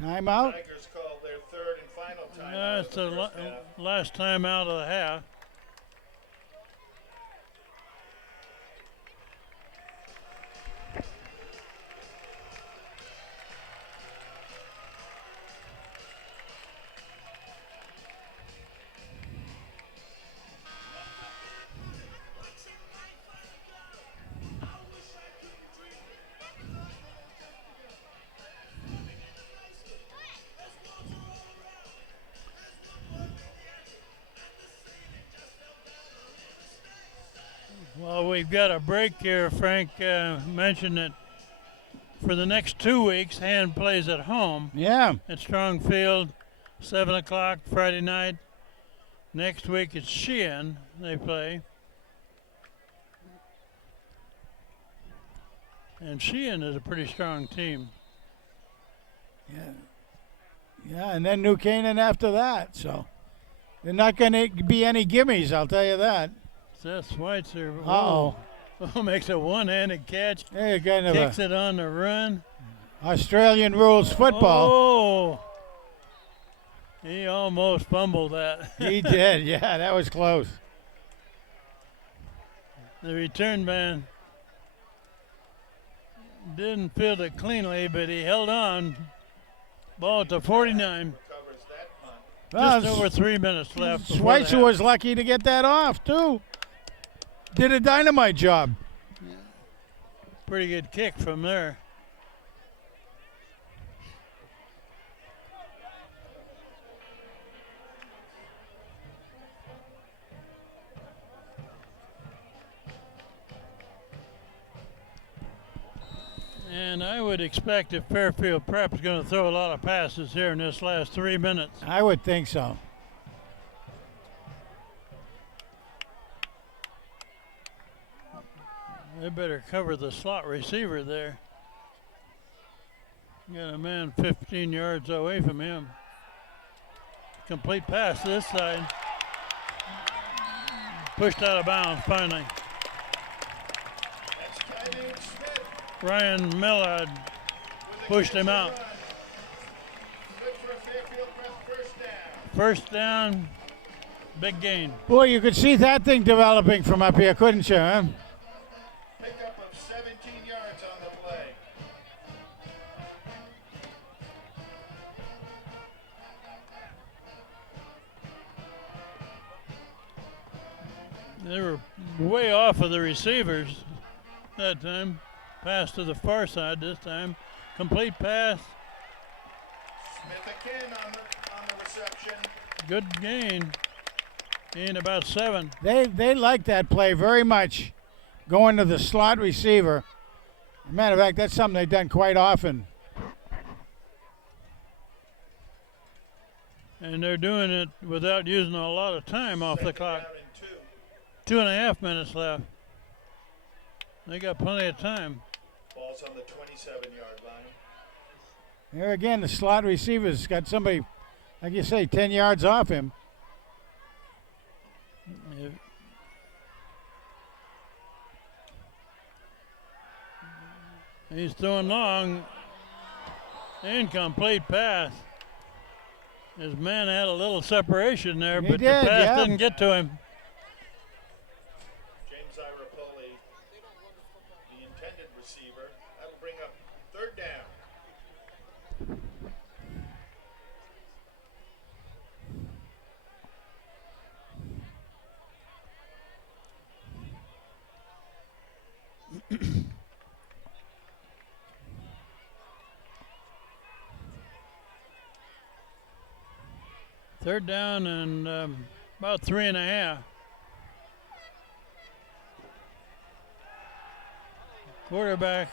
Timeout? Tigers called their third and final time. That's the last time out of the half. Well, we've got a break here. Frank mentioned that for the next 2 weeks, Hand plays at home Yeah. at Strong Field, 7 o'clock Friday night. Next week it's Sheehan they play. And Sheehan is a pretty strong team. Yeah, and then New Canaan after that. So they're not going to be any gimmies, I'll tell you that. Seth Schweitzer Uh-oh. makes a one-handed catch, They're kind of kicks it on the run. Australian rules football. Oh, he almost fumbled that. He did, yeah, that was close. The return man didn't field it cleanly, but he held on. Ball to 49. Covers that punt. Well, Just over 3 minutes left. before the Schweitzer half. was lucky to get that off, too. Did a dynamite job. Pretty good kick from there. And I would expect if Fairfield Prep is going to throw a lot of passes here in this last 3 minutes. I would think so. They better cover the slot receiver there. Got a man 15 yards away from him. Complete pass this side. Pushed out of bounds finally. That's Kyle Smith. Ryan Millard pushed him out. Good for a Fairfield Prep first down. First down, big gain. Boy, you could see that thing developing from up here, couldn't you, huh? Pickup of 17 yards on the play. They were way off of the receivers that time. Pass to the far side this time. Complete pass. Smith again on the reception. Good gain. Gain about 7. They like that play very much, going to the slot receiver. Matter of fact, that's something they've done quite often. And they're doing it without using a lot of time off the clock. Down and 2.5 minutes left. They got plenty of time. Ball's on the 27-yard line. Here again, the slot receiver's got somebody, like you say, 10 yards off him. He's throwing long. Incomplete pass. His man had a little separation there, but the pass didn't get to him. James Iropoli, the intended receiver. That'll bring up 3rd down. Third down and about 3.5. Quarterback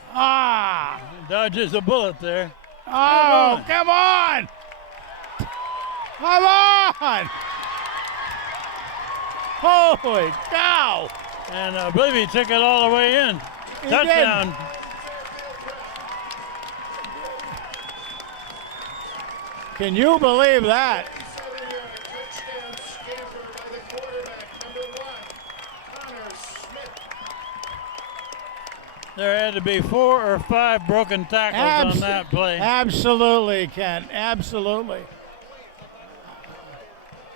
dodges a bullet there. Oh, come on! Come on! Holy cow! And I believe he took it all the way in. He Touchdown. did. Can you believe that? 7-yard touchdown scamper by the quarterback, number 1, Connor Smith. There had to be 4 or 5 broken tackles on that play. Absolutely, Ken. Absolutely.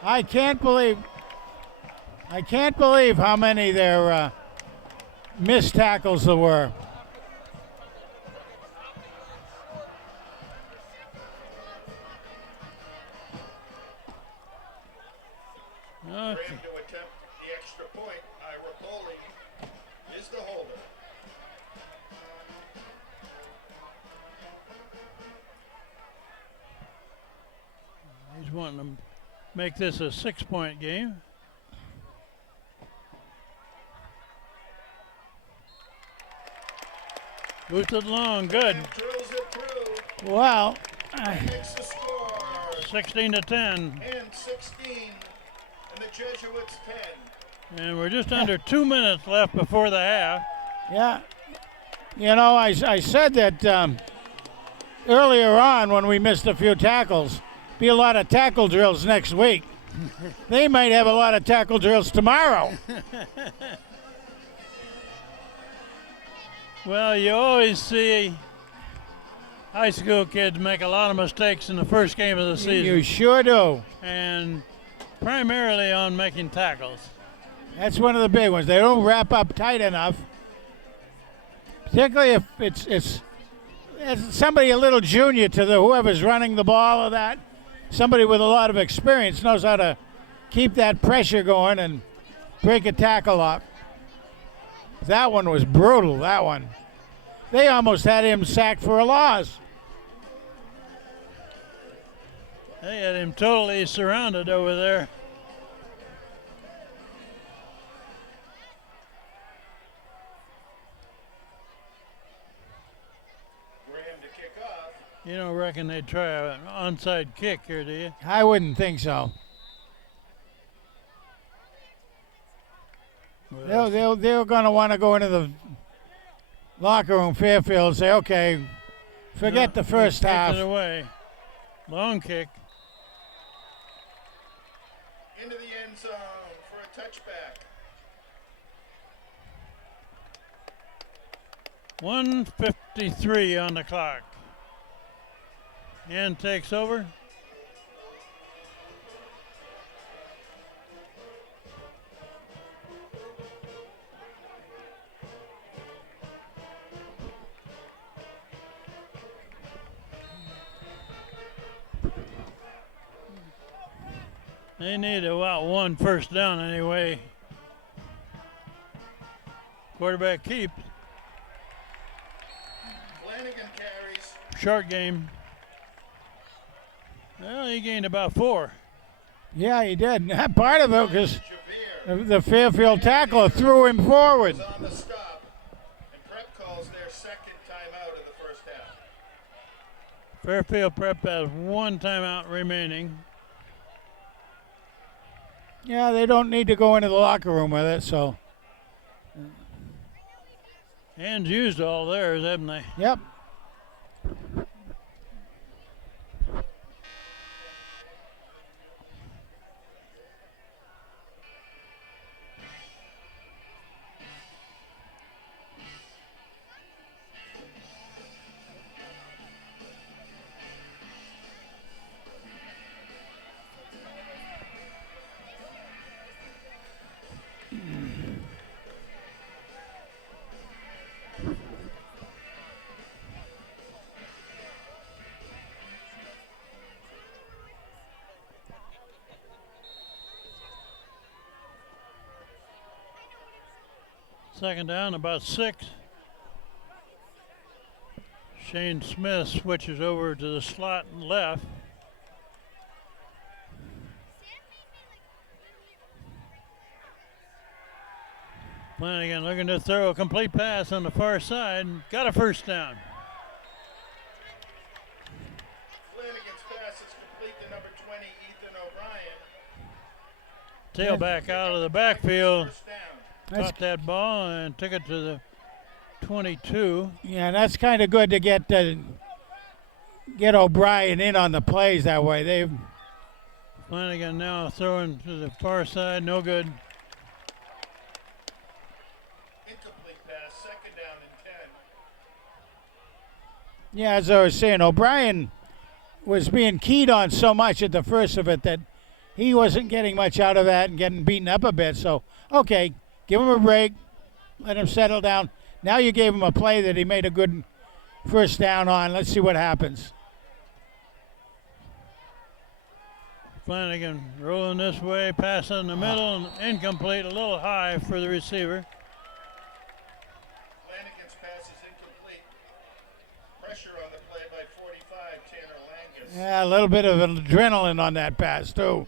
I can't believe how many there missed tackles there were. Graham to attempt the extra point. Iropoli is the holder. He's wanting to make this a 6-point game. Boosted long, good. And drills it through. Well, Makes the score. 16-10. And 16. And the Jesuits 10. And we're just under 2 minutes left before the half. yeah. You know, I said that earlier on when we missed a few tackles, be a lot of tackle drills next week. They might have a lot of tackle drills tomorrow. Well, you always see high school kids make a lot of mistakes in the first game of the season. You sure do. And primarily on making tackles. That's one of the big ones. They don't wrap up tight enough, particularly if it's somebody a little junior to whoever's running the ball or that. Somebody with a lot of experience knows how to keep that pressure going and break a tackle up. That one was brutal, that one. They almost had him sacked for a loss. They had him totally surrounded over there. Graham to kick off. You don't reckon they'd try an onside kick here, do you? I wouldn't think so. Well, They're going to want to go into the locker room, Fairfield, and say, okay, forget the first half. Takes it away. Long kick. Into the end zone for a touchback. 1:53 on the clock. And takes over. They need about 1 first down anyway. Quarterback keeps. Flanagan carries. Short game. Well, he gained about 4. Yeah, he did. Part of it because Javier the Fairfield tackler threw him forward. is on the stop, and Prep calls their second timeout of the first half. Fairfield Prep has 1 timeout remaining. Yeah, they don't need to go into the locker room with it, so. Hands used all theirs, haven't they? Yep. Second down, about 6. Shane Smith switches over to the slot and left. Flanagan looking to throw a complete pass on the far side. Got a first down. Flanagan's pass is complete to number 20, Ethan O'Brien. Tailback out of the backfield. First down. Caught that ball and took it to the 22. Yeah, that's kind of good to get O'Brien in on the plays that way. They Flanagan now throwing to the far side, no good. Incomplete pass, second down and 10. Yeah, as I was saying, O'Brien was being keyed on so much at the first of it that he wasn't getting much out of that and getting beaten up a bit. So, okay, give him a break, let him settle down. Now you gave him a play that he made a good first down on. Let's see what happens. Flanagan rolling this way, pass in the middle, and incomplete, a little high for the receiver. Flanagan's pass is incomplete. Pressure on the play by 45, Tanner Langus. Yeah, a little bit of adrenaline on that pass, too.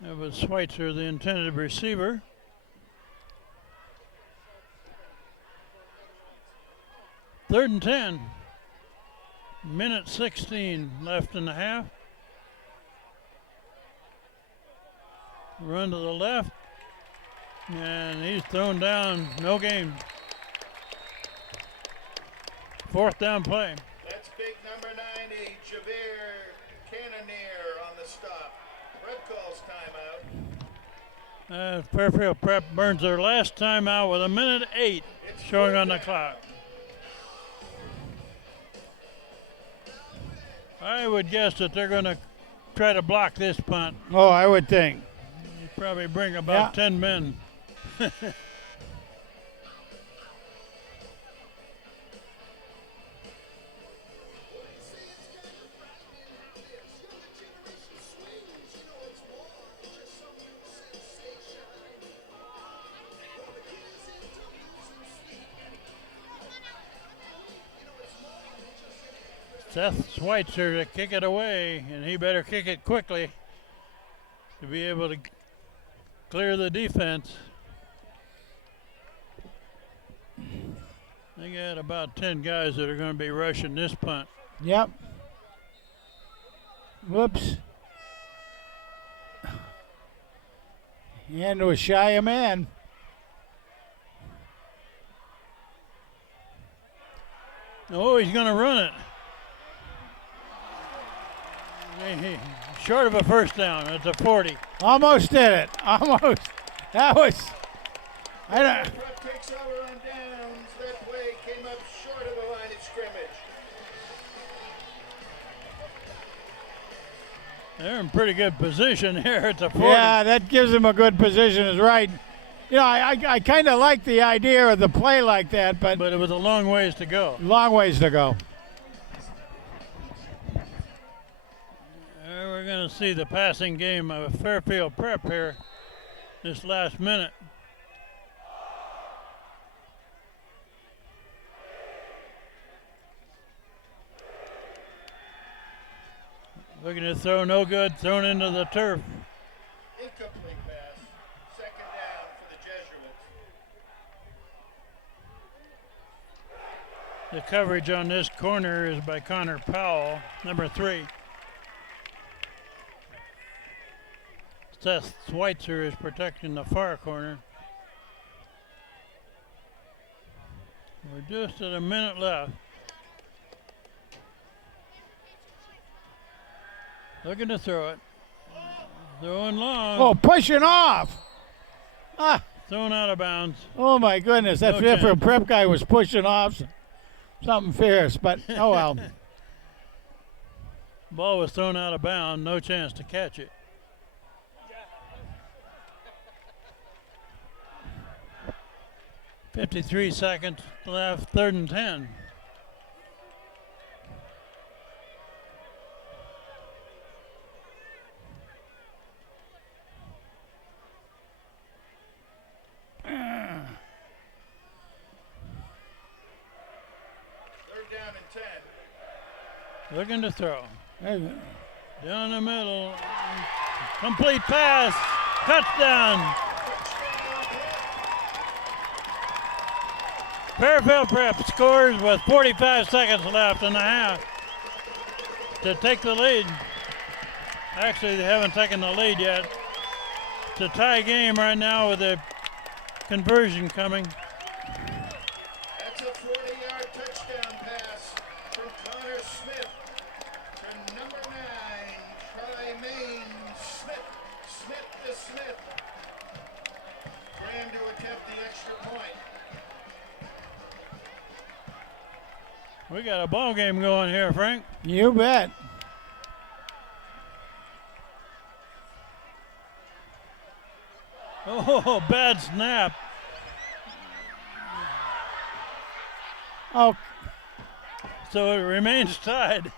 That was Schweitzer, the intended receiver. Third and 10. Minute 16 left in the half. Run to the left. And he's thrown down. No gain. Fourth down play. That's big number 90, Javier Cannonier on the stop. Red calls timeout. Fairfield Prep burns their last timeout with 1:08 showing on the clock. I would guess that they're going to try to block this punt. Oh, I would think. Probably bring about 10 men. Seth Schweitzer to kick it away, and he better kick it quickly to be able to clear the defense. They got about 10 guys that are going to be rushing this punt. Yep. Whoops. And was shy a man. Oh, he's going to run it. Short of a first down. It's a 40. Almost did it. Almost. That was. I don't. Prep takes over on downs. That play came up short of the line of scrimmage. They're in pretty good position here at the 40. Yeah, that gives him a good position. Is right. You know, I kind of like the idea of the play like that, but it was a long ways to go. long ways to go. We're going to see the passing game of Fairfield Prep here. this last minute. Looking to throw, no good, thrown into the turf. Incomplete pass. Second down for the Jesuits. The coverage on this corner is by Connor Powell, number 3. Seth Schweitzer is protecting the far corner. We're just at a minute left. Looking to throw it. Throwing long. Oh, pushing off. Ah. Thrown out of bounds. Oh, my goodness. That No Fairfield chance. prep guy was pushing off something fierce, but oh well. Ball was thrown out of bounds. No chance to catch it. .53 seconds left. 3rd and 10. Down and 10. Looking to throw. Hey, Down the middle. Complete pass. Touchdown. Fairfield Prep scores with 45 seconds left in the half to take the lead. Actually, they haven't taken the lead yet. It's a tie game right now with a conversion coming. That's a 40-yard touchdown pass from Connor Smith to number 9, Tri-Main Smith. Smith to Smith. Graham to attempt the extra point. We got a ball game going here, Frank. you bet. Oh, bad snap. Oh, So it remains tied.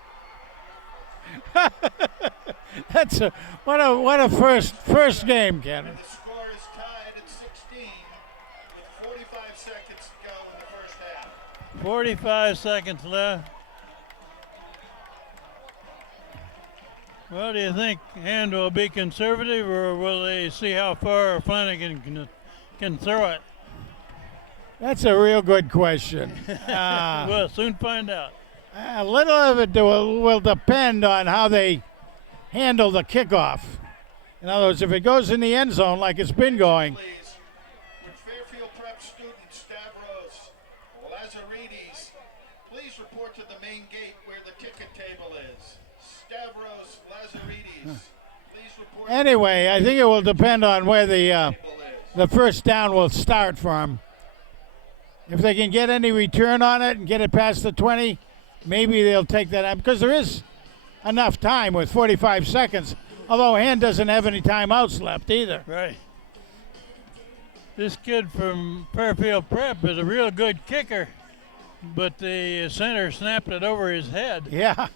that's what a first game, Ken. And the score is tied at 16 with 45 seconds to go in the first half. 45 seconds left. Well, do you think Hand will be conservative, or will they see how far Flanagan can throw it? That's a real good question. We'll soon find out. A little of it will depend on how they handle the kickoff. In other words, if it goes in the end zone like it's been going, Please, would Fairfield Prep student Stavros Lazaridis please report to the main gate where the ticket table is? Stavros Lazaridis, please report. anyway, I think it will depend on where the Table is. the first down will start from. If they can get any return on it and get it past the 20, maybe they'll take that out because there is enough time with 45 seconds. Although Hand doesn't have any timeouts left either. Right. This kid from Fairfield Prep is a real good kicker, but the center snapped it over his head. Yeah.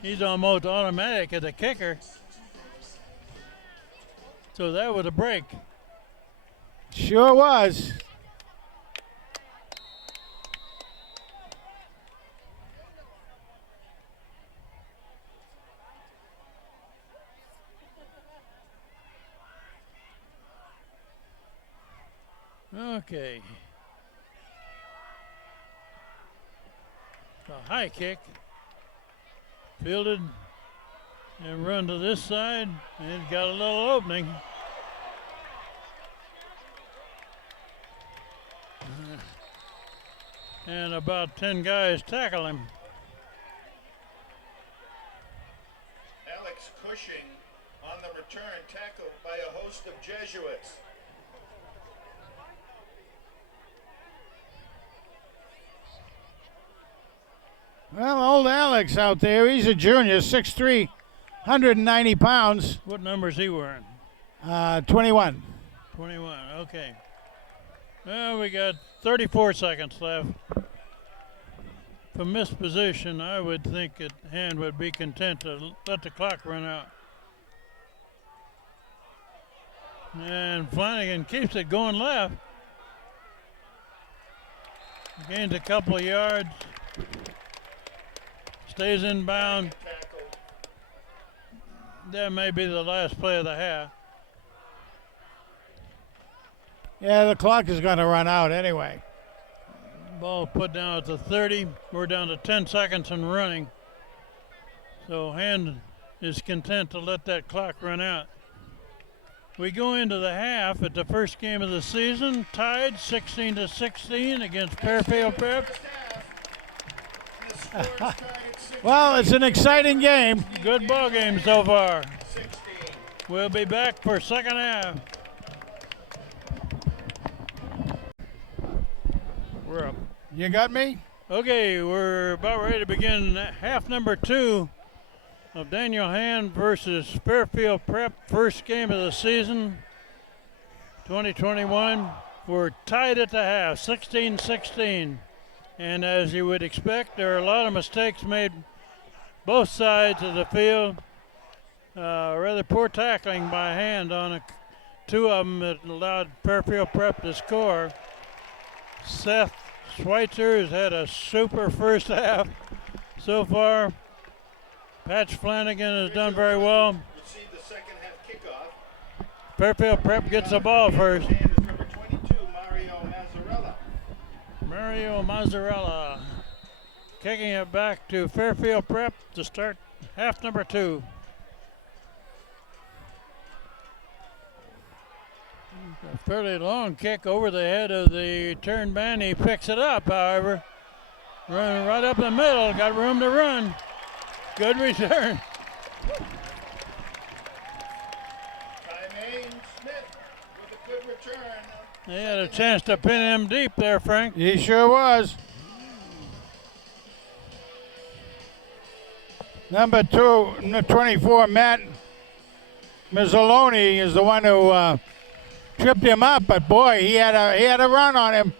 He's almost automatic as a kicker. So that was a break. Sure was. Okay. A high kick. Fielded and run to this side, and got a little opening. And about 10 guys tackle him. Alex Cushing on the return, tackled by a host of Jesuits. Well, old Alex out there, he's a junior, 6'3", 190 pounds, What number is he wearing? 21. 21, okay. Well, we got 34 seconds left. From this position, I would think that Hand would be content to let the clock run out. And Flanagan keeps it going left. Gains a couple of yards. Stays inbound. That may be the last play of the half. Yeah, the clock is going to run out anyway. Ball put down at the 30. We're down to 10 seconds and running. So Hand is content to let that clock run out. We go into the half at the first game of the season, tied 16-16 against Fairfield Prep. Well, it's an exciting game. Good ball game so far. We'll be back for second half. We're up. You got me? Okay, we're about ready to begin half number 2 of Daniel Hand versus Fairfield Prep, first game of the season, 2021. We're tied at the half, 16-16. And as you would expect, there are a lot of mistakes made both sides of the field. Rather poor tackling by Hand on two of them that allowed Fairfield Prep to score. Seth Schweitzer has had a super first half so far. Patch Flanagan has done very well. Fairfield Prep gets the ball first. Mario Mazzarella kicking it back to Fairfield Prep to start half number 2. A fairly long kick over the head of the turn man. He picks it up, however. Running right up the middle, got room to run. Good return. They had a chance to pin him deep there, Frank. He sure was. Number 24, Matt Mazzoloni is the one who tripped him up, but boy, he had a run on him.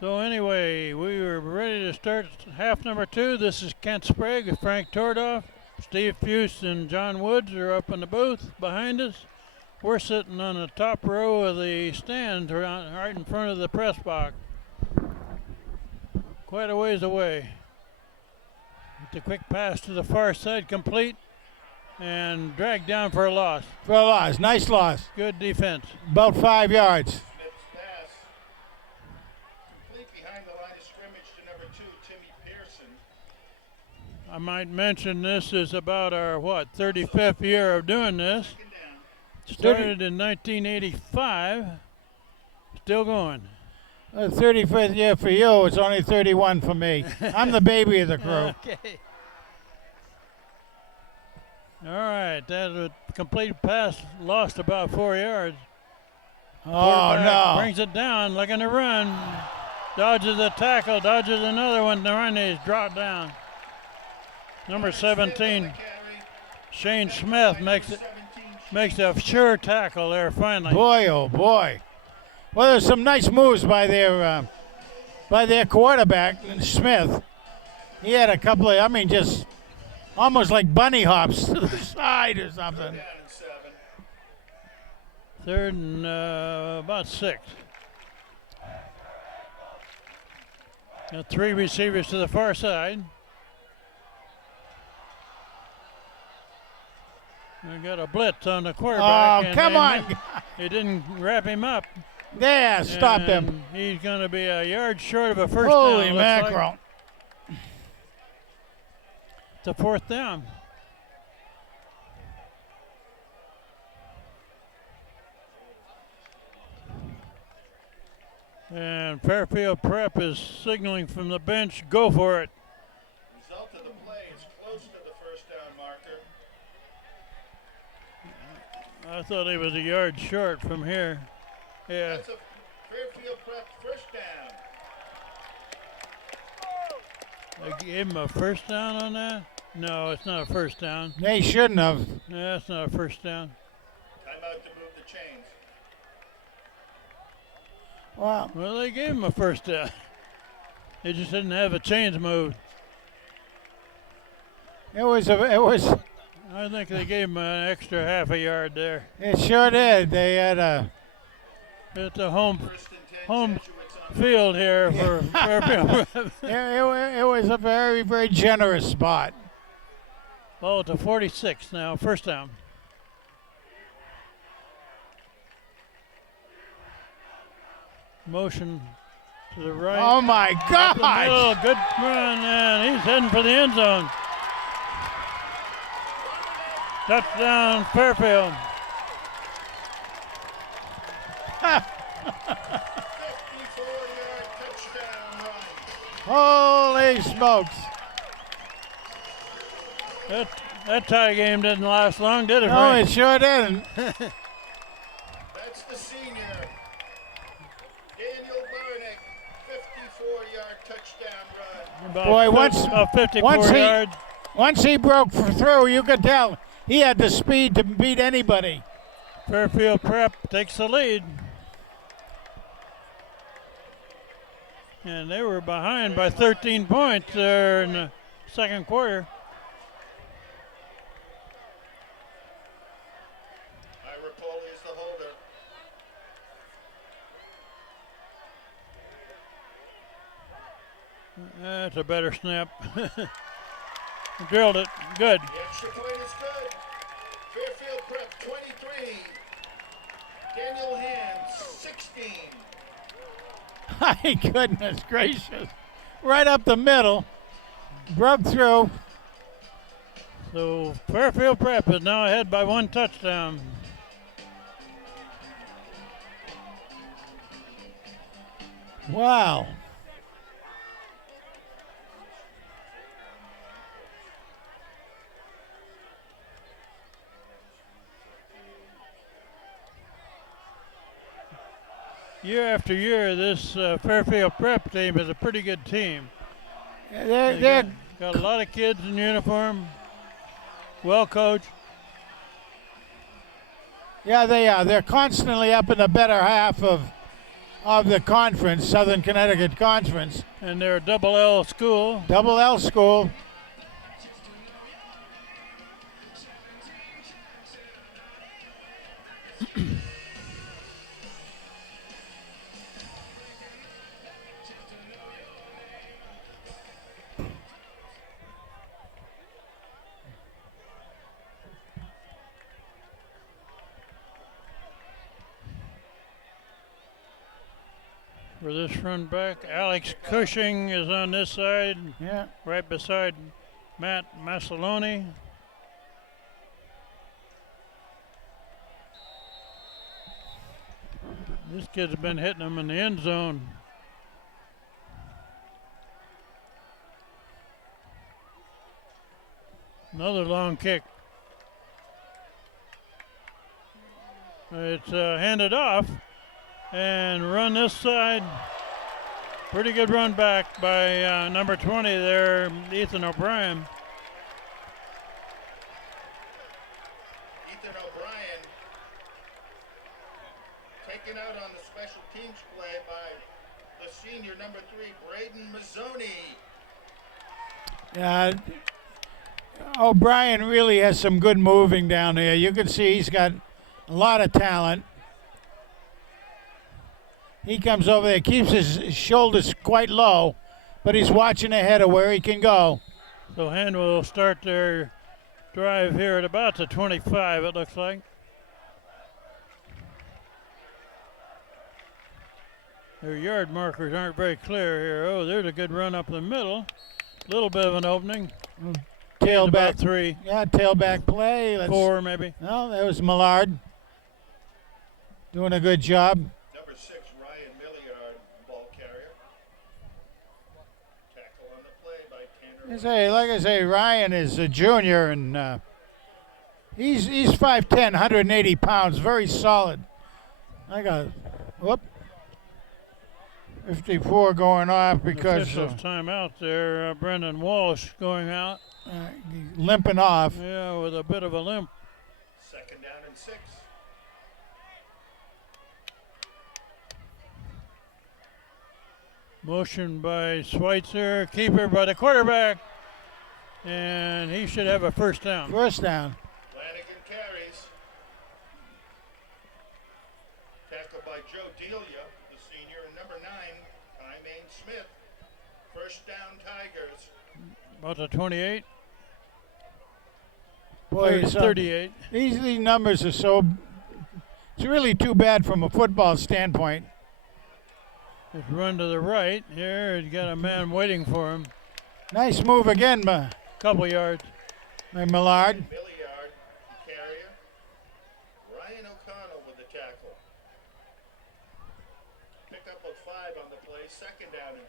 So anyway, we were ready to start half number 2. This is Kent Sprague, Frank Tordoff, Steve Fuse, and John Woods are up in the booth behind us. We're sitting on the top row of the stand right in front of the press box. Quite a ways away. The quick pass to the far side complete and dragged down for a loss. For a loss. Nice loss. Good defense. About 5 yards. I might mention this is about our, 35th year of doing this. Started in 1985. Still going. 35th year for you. It's only 31 for me. I'm the baby of the crew. Okay. All right. That was a complete pass. Lost about 4 yards. Oh, no. Brings it down. Looking to run. Dodges a tackle. Dodges another one. The run is dropped down. Number 17, Shane Smith makes a sure tackle there finally. Boy, oh boy. Well, there's some nice moves by their quarterback, Smith. He had a couple of, just almost like bunny hops to the side or something. Third and about 6. Got 3 receivers to the far side. We got a blitz on the quarterback. Oh, come on. He didn't wrap him up. There, stop him. He's going to be a yard short of a first Holy down. mackerel. It's a 4th down. And Fairfield Prep is signaling from the bench, go for it. Result of the play is close to the first down marker. I thought he was a yard short from here. Yeah. That's a Fairfield Prep first down. They gave him a first down on that? No, it's not a first down. They shouldn't have. No, it's not a first down. Timeout to move the chains. Wow. Well, they gave him a first down. They just didn't have a chains moved. It was I think they gave him an extra half a yard there. It sure did. They had a It's a home field here for Fairfield. it was a very, very generous spot. Ball to 46 now, first down. Motion to the right. Oh my Up the gosh! middle, good run, and he's heading for the end zone. Touchdown, Fairfield. 54-yard touchdown run. Holy smokes! That tie game didn't last long, did it? No, Frank? it sure didn't. That's the senior, Daniel Barnick, 54-yard touchdown run. About Boy, about 54 yards. Once he broke through, you could tell he had the speed to beat anybody. Fairfield Prep takes the lead. And they were behind by 13 points there in the second quarter. Ira Poli is the holder. That's a better snap. Drilled it. Good. The extra point is good. Fairfield Prep 23. Daniel Hand 16. My goodness gracious. Right up the middle. Broke through. So Fairfield Prep is now ahead by one touchdown. Wow. Year after year, this Fairfield Prep team is a pretty good team. They're Got a lot of kids in uniform, well coached. Yeah, they are. They're constantly up in the better half of the conference, Southern Connecticut Conference. And they're a double L school. Double L school. For this run back, Alex Cushing is on this side, Yeah. right beside Matt Massaloni. This kid's been hitting them in the end zone. Another long kick. It's handed off and run this side. Pretty good run back by number 20 there, Ethan O'Brien. Ethan O'Brien taken out on the special teams play by the senior number 3, Braden Mazzoni. O'Brien really has some good moving down there. You can see he's got a lot of talent. He comes over there, keeps his shoulders quite low, but he's watching ahead of where he can go. So Hand will start their drive here at about the 25, it looks like. Their yard markers aren't very clear here. Oh, there's a good run up the middle. Little bit of an opening. Tailback. About 3, Yeah, tailback play. 4 maybe. No, that was Millard doing a good job. Number 6, Ryan Milliard, ball carrier. Tackle on the play by Tanner. Like I say, Ryan is a junior, and he's 5'10", 180 pounds, very solid. I got, 54 going off because Officials timeout there. Brendan Walsh going out. Limping off. Yeah, with a bit of a limp. Second down and 6. Motion by Schweitzer. Keeper by the quarterback. And he should have a first down. First down. Flanagan carries. Tackled by Joe Delia, the senior, and number 9, Kymane Smith. First down, Tigers. About the 28. Boy, 38. These numbers are so. It's really too bad from a football standpoint. Just run to the right. Here, he's got a man waiting for him. Nice move again by Couple yards. Millard. Milliard, the carrier. Ryan O'Connell with the tackle. Pick up of 5 on the play. Second down and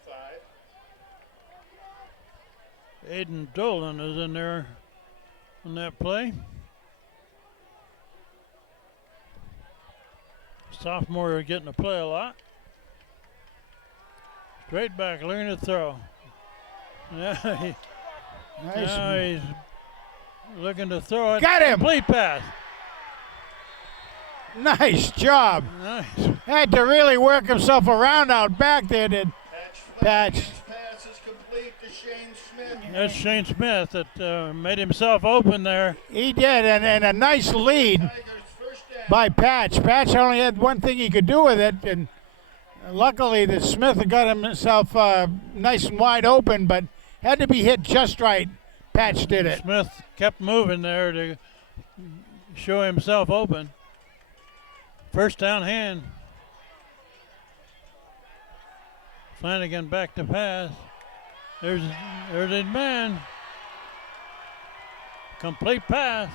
5. Aiden Dolan is in there on that play. Sophomore getting to play a lot. Straight back, looking to throw. Now he's looking to throw it. Got him! Complete pass. Nice job. Nice. Had to really work himself around out back there, did Patch. Pass is complete to Shane Smith. That's Shane Smith that made himself open there. He did, and a nice lead Tigers first down. by Patch. Patch only had one thing he could do with it, and luckily that Smith had got himself nice and wide open, but had to be hit just right. Patch did it. Smith kept moving there to show himself open. First down hand. Flanagan back to pass. There's his man. Complete pass.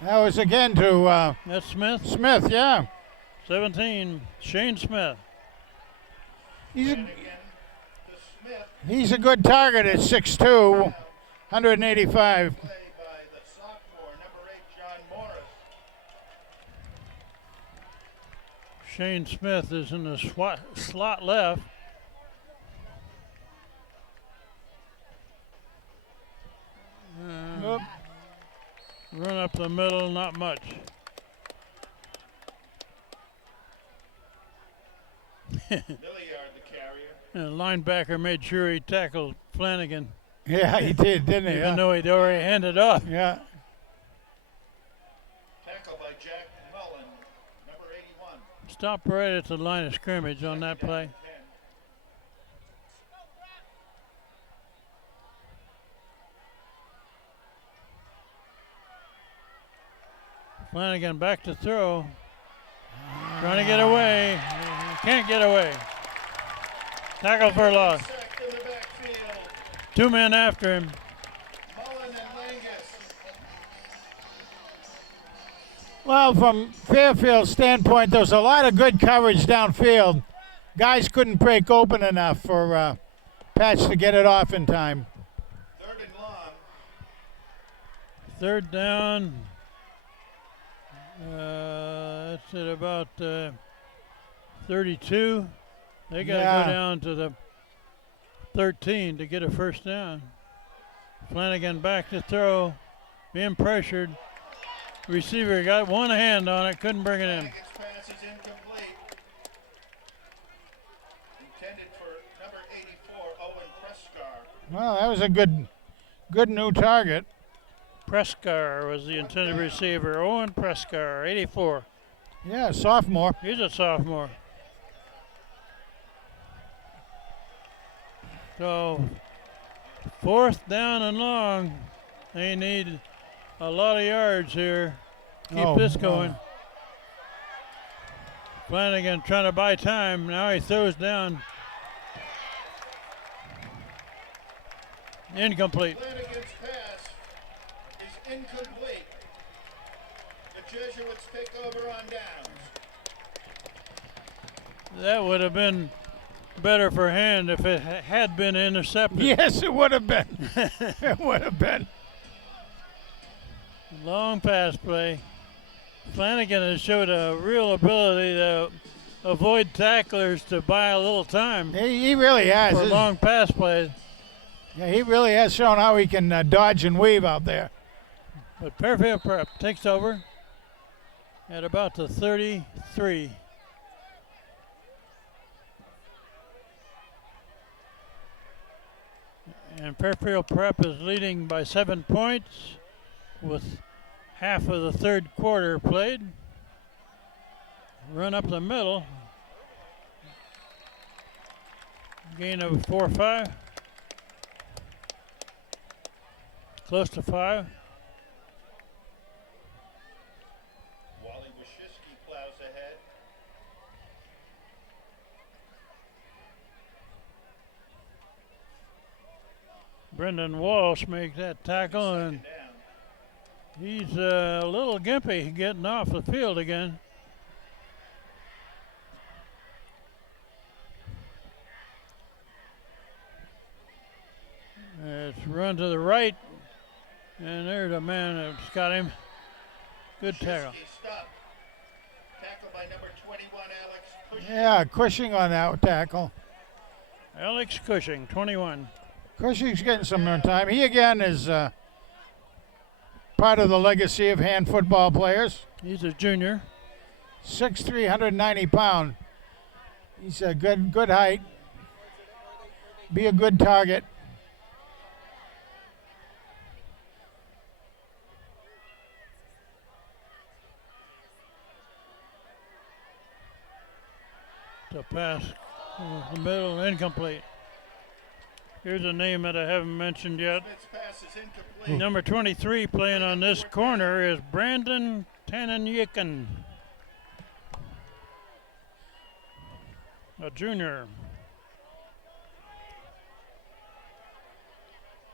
That was again to That's Smith. Smith, yeah. 17, Shane Smith. He's And again to Smith. he's a good target at 6'2", 185. Play by the sophomore, number 8, John Morris. Shane Smith is in the slot left. Oop. Run up the middle, not much. Milliard, the carrier. And the linebacker made sure he tackled Flanagan, Yeah, he did, didn't he? even Huh? though he'd already handed off. Yeah. Tackled by Jack Mullen, number 81. Stop right at the line of scrimmage on that play. 10. Flanagan back to throw. Trying to get away. Can't get away. Tackle for loss. Sacked in the backfield. 2 men after him. Mullen and Langus. Well, from Fairfield's standpoint, there was a lot of good coverage downfield. Guys couldn't break open enough for Patch to get it off in time. Third and long. Third down. That's at about 32. They got to Yeah. go down to the 13 to get a first down. Flanagan back to throw, being pressured. Receiver got one hand on it, couldn't bring it in. Flanagan's pass is incomplete. Intended for number 84, Owen Prescar. Well, that was a good new target. Prescar was the intended receiver. Owen Prescar, 84. Yeah, sophomore. He's a sophomore. So, fourth down and long. They need a lot of yards here. Keep this going. Flanagan trying to buy time. Now he throws down. Incomplete. Flanagan's pass is incomplete. The Jesuits take over on downs. That would have been better for hand if it had been intercepted. Yes, it would have been. It would have been. Long pass play. Flanagan has showed a real ability to avoid tacklers to buy a little time He really has. for long pass plays. Yeah, he really has shown how he can dodge and weave out there. But Fairfield Prep takes over at about the 33. And Fairfield Prep is leading by 7 points with half of the third quarter played. Run up the middle. Gain of 4 or 5. Close to 5. Wally Washishki plows ahead. Brendan Walsh makes that tackle, and he's a little gimpy getting off the field again. It's run to the right, and there's a man that's got him. Good tackle. Tackle by number 21, Alex Cushing. Yeah, Cushing on that tackle. Alex Cushing, 21. Cushing's getting some time. He again is part of the legacy of hand football players. He's a junior. 6'3", 190 pound. He's a good height. Be a good target. To pass the middle, incomplete. Here's a name that I haven't mentioned yet. Smith's pass is incomplete. Number 23 playing on this corner is Brandon Tananyikan, a junior.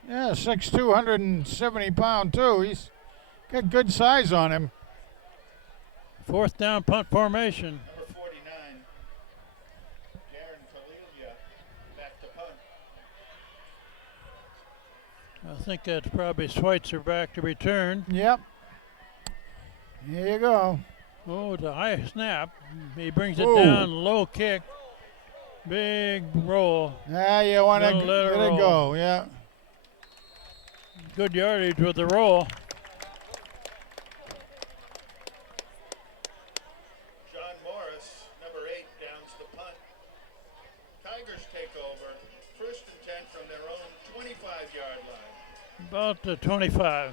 Yeah, 6'2", 170 pound too. He's got good size on him. Fourth down punt formation. Number 49, Darren Kalilia, back to punt. I think that's probably Schweitzer back to return. Yep. Here you go. Oh, it's a high snap. He brings it Ooh. down, low kick. Big roll. Yeah, you want to Don't let it let it roll. go. Yeah. Good yardage with the roll. John Morris, number 8, downs the punt. Tigers take over. First and 10 from their own 25-yard line. About the 25.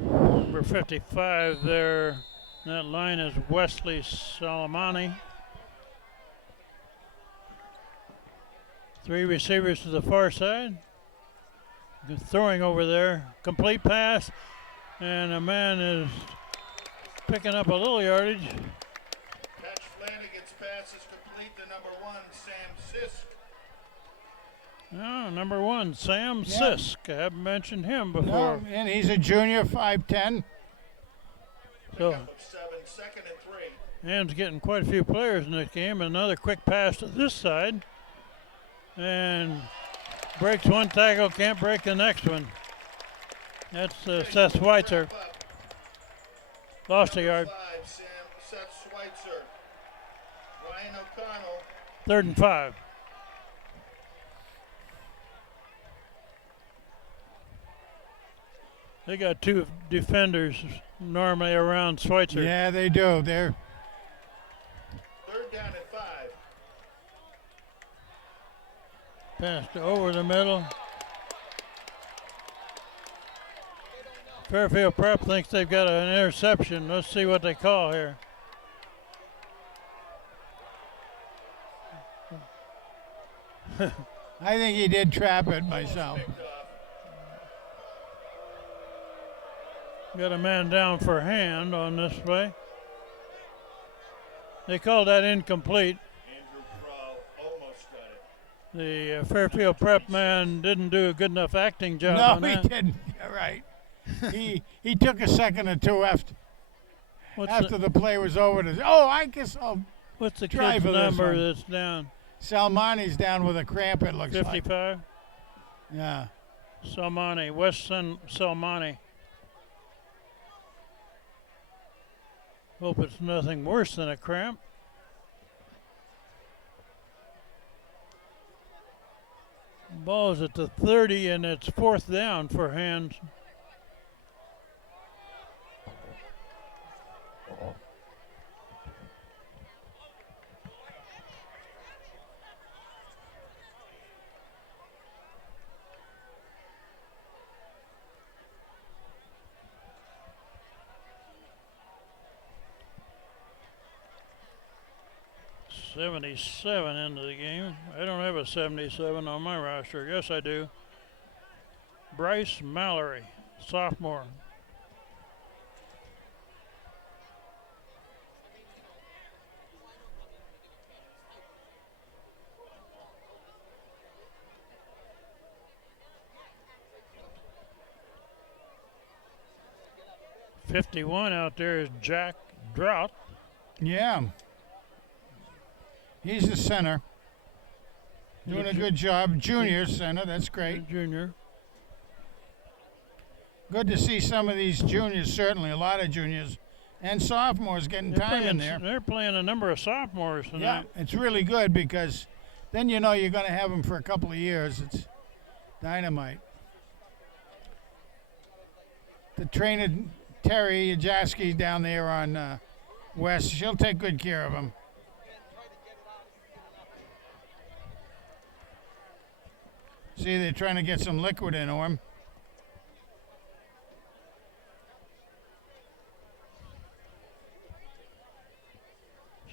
Number 55 there. That line is Wesley Salamani. 3 receivers to the far side. Good throwing over there. Complete pass. And a man is picking up a little yardage. Patch Flanagan's pass is complete to number 1, Sam Sisk. Oh, number 1, Sam Yeah. Sisk. I haven't mentioned him before. No, and he's a junior, 5'10". So, Pickup of 7, second and 3. Ann's getting quite a few players in this game. Another quick pass to this side. And breaks one tackle, can't break the next one. That's Seth Schweitzer. Lost a yard. 5, Seth Schweitzer. Ryan O'Connell. 3rd and 5. They got 2 defenders normally around Schweitzer. Yeah, they do. They're 3rd down and 5. Passed over the middle. Fairfield Prep thinks they've got an interception. Let's see what they call here. I think he did trap it myself. Got a man down for hand on this play. They called that incomplete. Andrew Kroll almost got it. The Fairfield Prep man didn't do a good enough acting job on No, he that. didn't. You're right. he took a second or two after the play was over. I guess I'll What's the try kid's for this number one. that's down? Salmani's down with a cramp, it looks like. 55? Yeah. Salmani, Weston Salmani. Hope it's nothing worse than a cramp. Ball's at the 30 and it's 4th down for Hands. 77 into the game. I don't have a 77 on my roster. Yes, I do. Bryce Mallory, sophomore. .51 out there is Jack Drought. Yeah. He's the center. Doing a good job. Junior center, that's great. Junior. Good to see some of these juniors, certainly. A lot of juniors and sophomores getting time in there. They're playing a number of sophomores tonight. Yeah, it's really good because then you know you're going to have them for a couple of years. It's dynamite. The trainer, Terry Jaski, down there on West, she'll take good care of him. See, they're trying to get some liquid into him.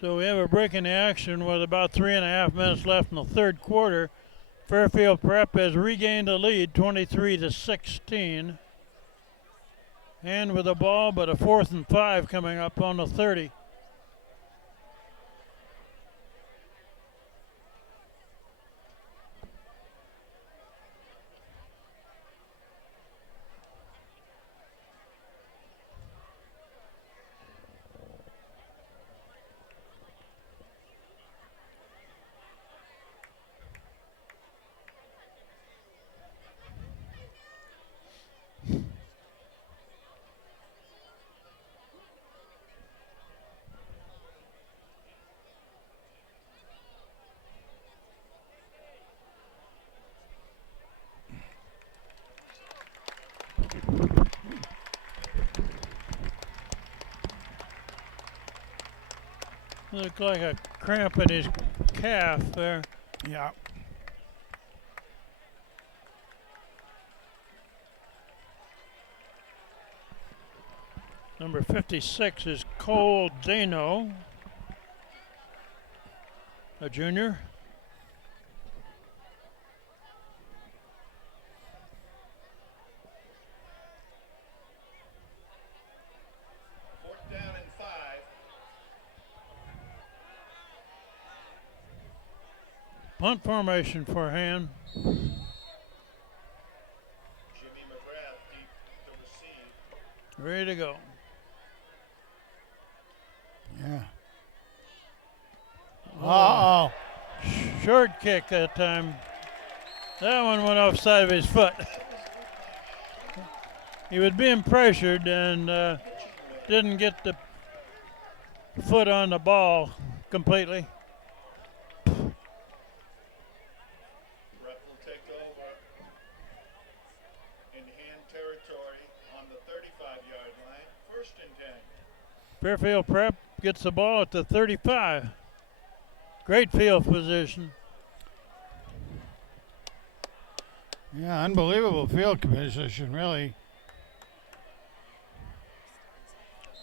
So we have a break in the action with about 3.5 minutes left in the third quarter. Fairfield Prep has regained the lead, 23-16. And with the ball, but a 4th and 5 coming up on the 30. Looked like a cramp in his calf there. Yeah. Number 56 is Cole Dano, a junior. Punt formation for Han. Jimmy McGrath deep to receive. Ready to go. Yeah. Uh-oh. Short kick that time. That one went off the side of his foot. He was being pressured and didn't get the foot on the ball completely. Fairfield Prep gets the ball at the 35. Great field position. Yeah, unbelievable field position, really.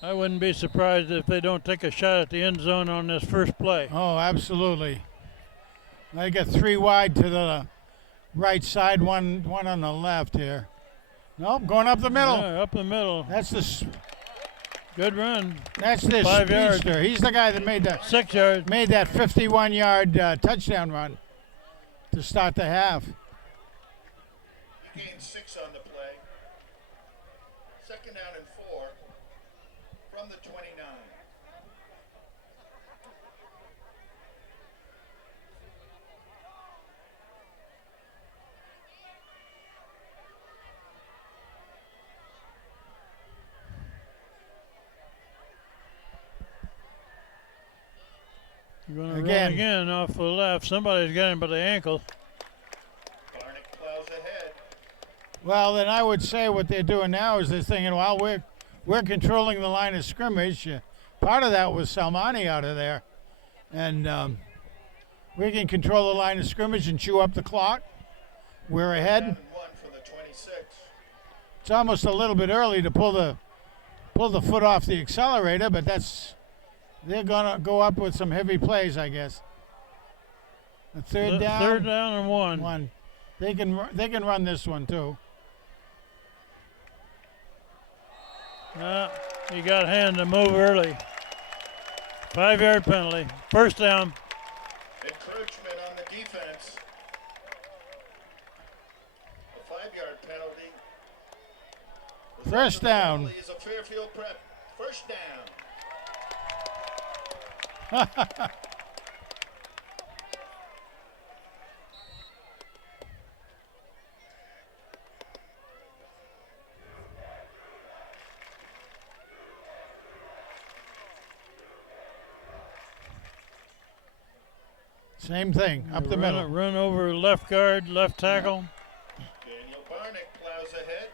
I wouldn't be surprised if they don't take a shot at the end zone on this first play. Oh, absolutely. They got 3 wide to the right side, one on the left here. Nope, going up the middle. Yeah, up the middle. That's the good run. That's this 5 yards. speedster. He's the guy that made 6 yards. Made that 51-yard touchdown run to start the half. He gained 6 on the play. 2nd down and 4 from the 29. You're going to run again off the left. Somebody's got him by the ankle. Barnick plows ahead. Well, then I would say what they're doing now is they're thinking, well, we're controlling the line of scrimmage. Part of that was Salmani out of there. And we can control the line of scrimmage and chew up the clock. We're ahead. 1 from the 26. It's almost a little bit early to pull the foot off the accelerator, but they're going to go up with some heavy plays, I guess. A third down. Third down and one. One. They can run this one too. He got hand to move early. 5-yard penalty. First down. Encroachment on the defense. A 5-yard penalty. First down. Penalty is a Fairfield Prep. First down. Same thing, up the middle. Run over left guard, left tackle. Daniel Barnick plows ahead.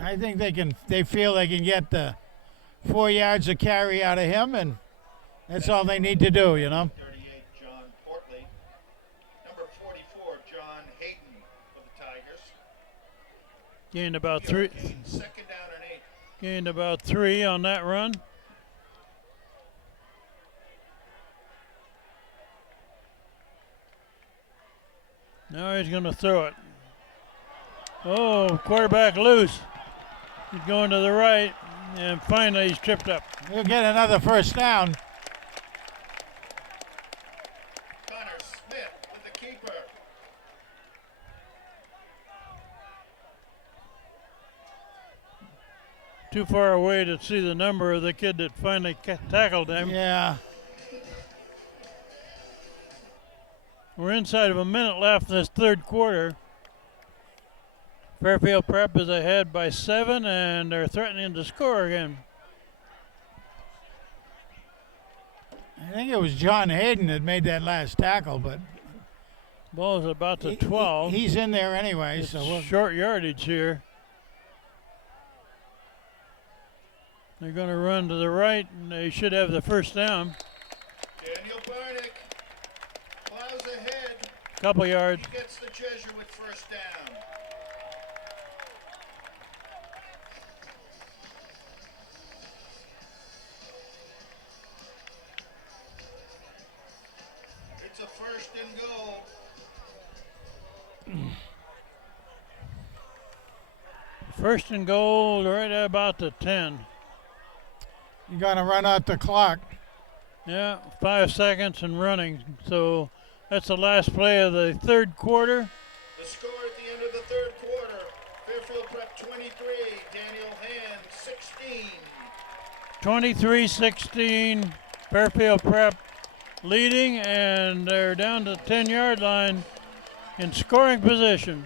I think they feel they can get the 4 yards of carry out of him, and that's all they need to do, you know. 38, John Portley. Number 44, John Hayden for the Tigers. Gained about three. Second down and 8. Gained about 3 on that run. Now he's going to throw it. Oh, quarterback loose. He's going to the right, and finally he's tripped up. We'll get another first down. Connor Smith with the keeper. Too far away to see the number of the kid that finally tackled him. Yeah. We're inside of a minute left in this third quarter. Fairfield Prep is ahead by 7, and they're threatening to score again. I think it was John Hayden that made that last tackle, but Ball is about to 12. he's in there anyway, It's so we'll short yardage here. They're going to run to the right, and they should have the first down. Daniel Barnick plows ahead. Couple yards. He gets the Jesuit first down. It's a first and goal. First and goal right at about the 10. you got to run out the clock. Yeah, 5 seconds and running. So that's the last play of the third quarter. The score at the end of the third quarter, Fairfield Prep 23, Daniel Hand 16. 23-16, Fairfield Prep leading, and they're down to the 10-yard line in scoring position.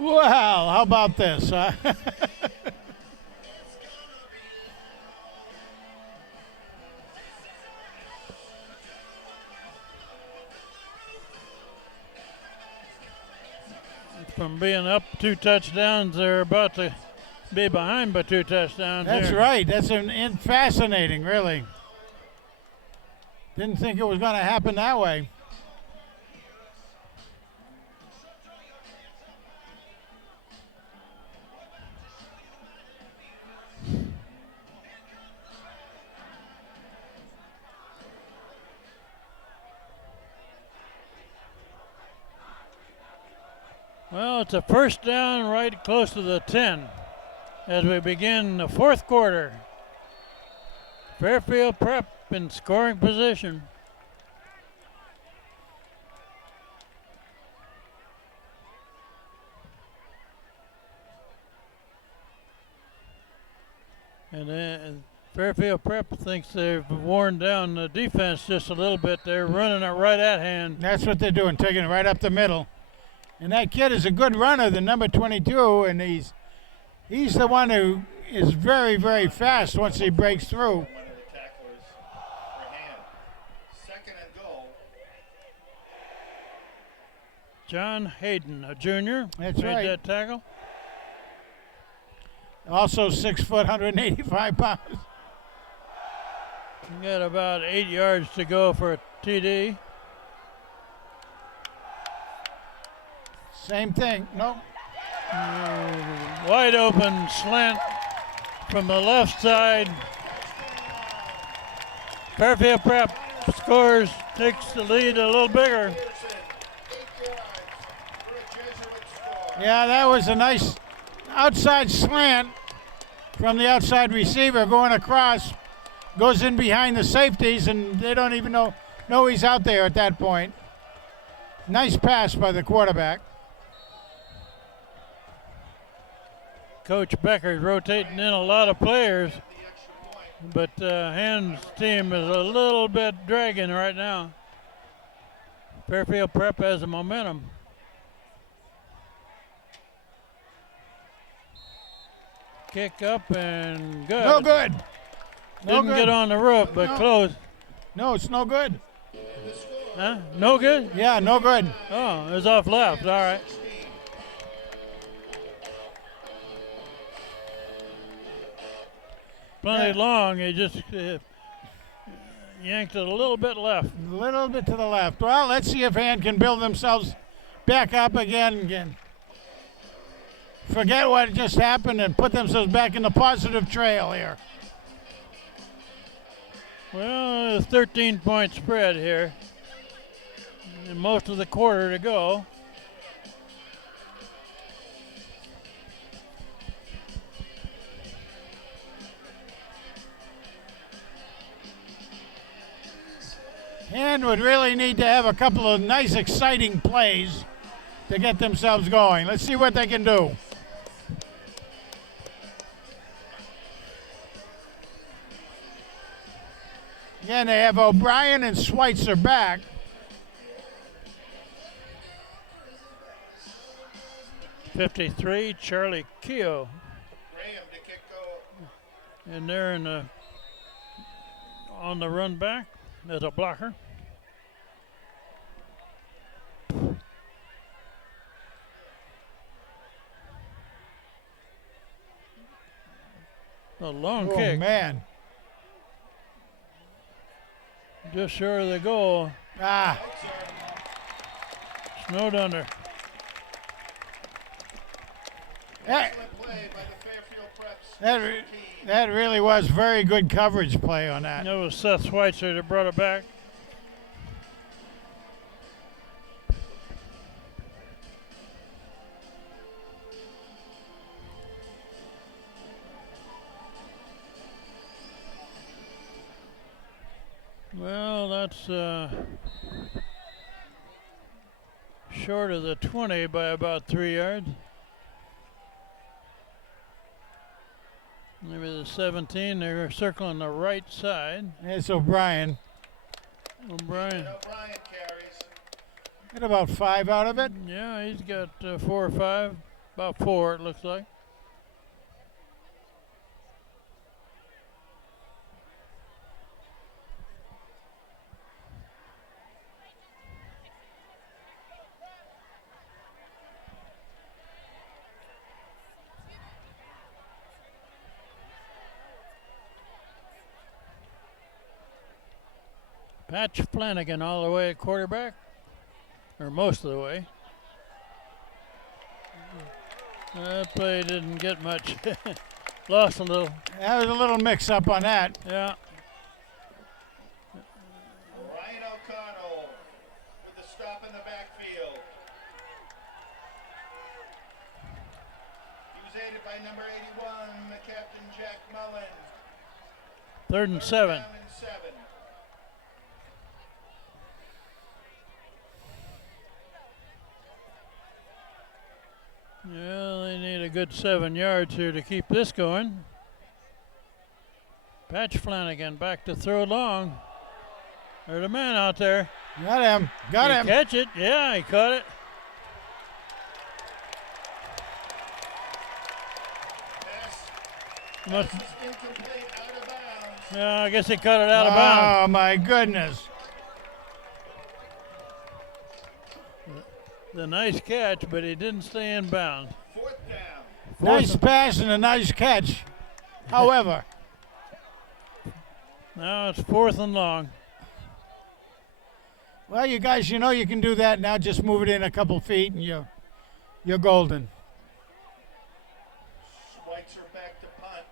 Well, how about this? Huh? From being up 2 touchdowns, they're about to be behind by 2 touchdowns. That's here. right. That's fascinating, really. Didn't think it was going to happen that way. Well, it's a first down right close to the 10 as we begin the fourth quarter. Fairfield Prep in scoring position. And then Fairfield Prep thinks they've worn down the defense just a little bit. They're running it right at hand. That's what they're doing, taking it right up the middle. And that kid is a good runner, the number 22, and he's the one who is very, very fast once he breaks through. One of the tacklers. Second and goal. John Hayden, a junior, That's made right. that tackle. Also 6 foot, 185 pounds. We got about 8 yards to go for a TD. Same thing. No. Wide open slant from the left side. Fairfield Prep scores, takes the lead a little bigger. Yeah, that was a nice outside slant from the outside receiver going across. Goes in behind the safeties, and they don't even know he's out there at that point. Nice pass by the quarterback. Coach Becker's rotating in a lot of players, but Hand's team is a little bit dragging right now. Fairfield Prep has the momentum. Kick up and good. No good. No Didn't good. get on the roof, but No. close. No, it's no good. Huh? No good? Yeah, no good. Oh, it was off left. All right. Plenty long. He just yanked it a little bit left. A little bit to the left. Well, let's see if Hand can build themselves back up again. Forget what just happened and put themselves back in the positive trail here. Well, a 13-point spread here. And most of the quarter to go. Hand would really need to have a couple of nice, exciting plays to get themselves going. Let's see what they can do. Again, they have O'Brien and Schweitzer back. '53, Charlie Keogh. Graham to kick goal. And they're on the run back as a blocker. A long Oh, kick, man. just short of the goal. Ah, Snowed under. that, Play by the Fairfield Preps. that really was very good coverage play on that. That was Seth Schweitzer that brought it back. Well, that's short of the 20 by about 3 yards. Maybe the 17. They're circling the right side. There's O'Brien. O'Brien. O'Brien carries. Get about 5 out of it. Yeah, he's got 4 or 5. About 4, it looks like. Patch Flanagan all the way at quarterback, or most of the way. That play didn't get much. Lost a little. That was a little mix-up on that. Yeah. Ryan O'Connell with the stop in the backfield. He was aided by number 81, Captain Jack Mullen. 3rd and 7. Down and 7. Yeah, they need a good 7 yards here to keep this going. Patch Flanagan back to throw long. There's a man out there. Got him. Got He him. catch it. Yeah, he caught it. Pass Must, is incomplete, out of bounds. yeah, I guess he caught it out of bounds. Oh, my goodness. the nice catch, but he didn't stay in bounds. Fourth down. Nice pass and a nice catch. However, Now it's 4th and long. well, you guys, you know you can do that. Now just move it in a couple feet and you're golden. Schweitzer back to punt.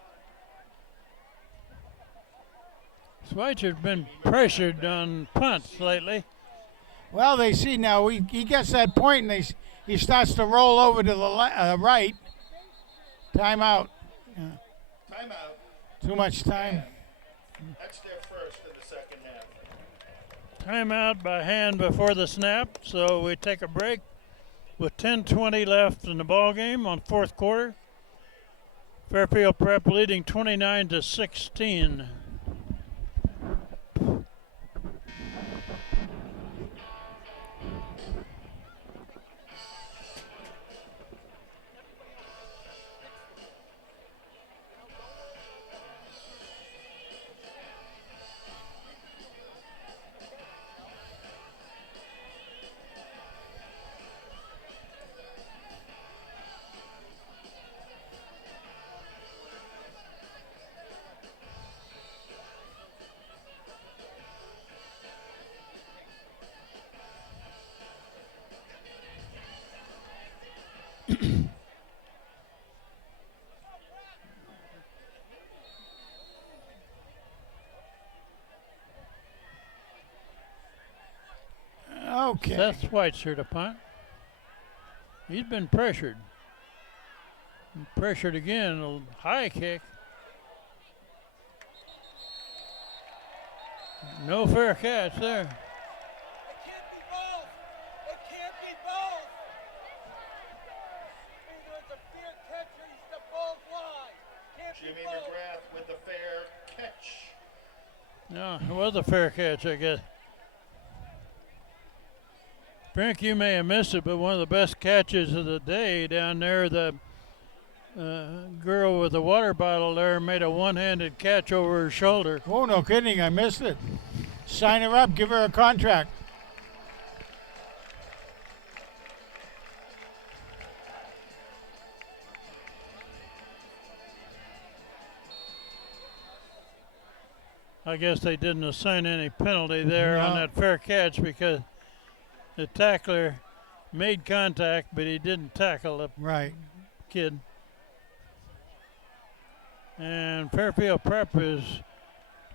Schweitzer's been pressured on punts lately. Well, they see now he gets that point and he starts to roll over to the right. Timeout. Timeout. Too much time. That's their first in the second half. Timeout by hand before the snap, so we take a break with 10:20 left in the ball game on 4th quarter. Fairfield Prep leading 29-16. Okay. Seth Schweitzer to punt. He's been pressured. Pressured again, a high kick. No fair catch there. It can't be both. It can't be both. Either it's a fair catch or he's the ball fly. Can't Jimmy be both. McGrath with the fair catch. No, it was a fair catch, I guess. Frank, you may have missed it, but one of the best catches of the day down there, the girl with the water bottle there made a one-handed catch over her shoulder. Oh, no kidding. I missed it. Sign her up. Give her a contract. I guess they didn't assign any penalty there on No. that fair catch because the tackler made contact, but he didn't tackle the Right. kid. And Fairfield Prep is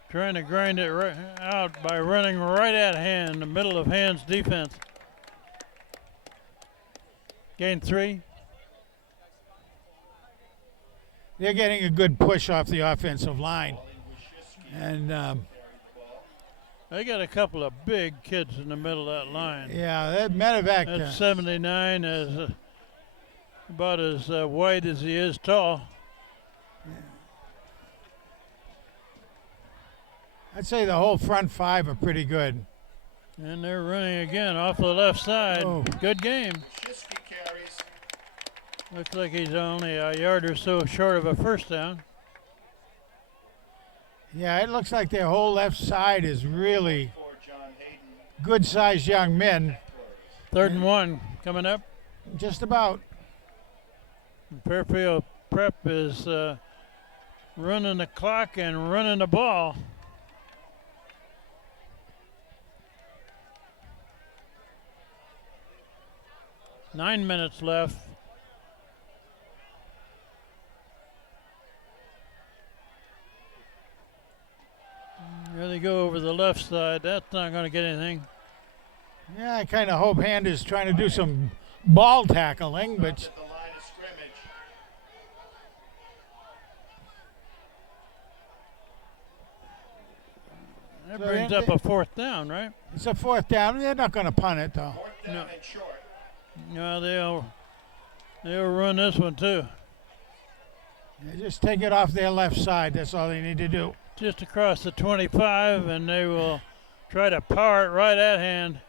trying to grind it out by running right at Hand, the middle of Hand's defense. Gain 3. They're getting a good push off the offensive line. And, They got a couple of big kids in the middle of that line. yeah, that medevac. That 79 is about as wide as he is tall. I'd say the whole front 5 are pretty good. And they're running again off the left side. Oh. Good game. Shiski carries. Looks like he's only a yard or so short of a first down. Yeah, it looks like their whole left side is really For John Hayden. good-sized young men. 3rd and 1 coming up. Just about. Fairfield Prep is running the clock and running the ball. Nine minutes left. Here they go over the left side. That's not going to get anything. Yeah, I kind of hope Hand is trying to do some ball tackling, but At the line of scrimmage. That So brings up a 4th down, right? it's a 4th down. They're not going to punt it, though. Fourth down No. and short. No, they'll run this one too. Yeah, just take it off their left side. That's all they need to do. Just across the 25, and they will try to power it right at Hand.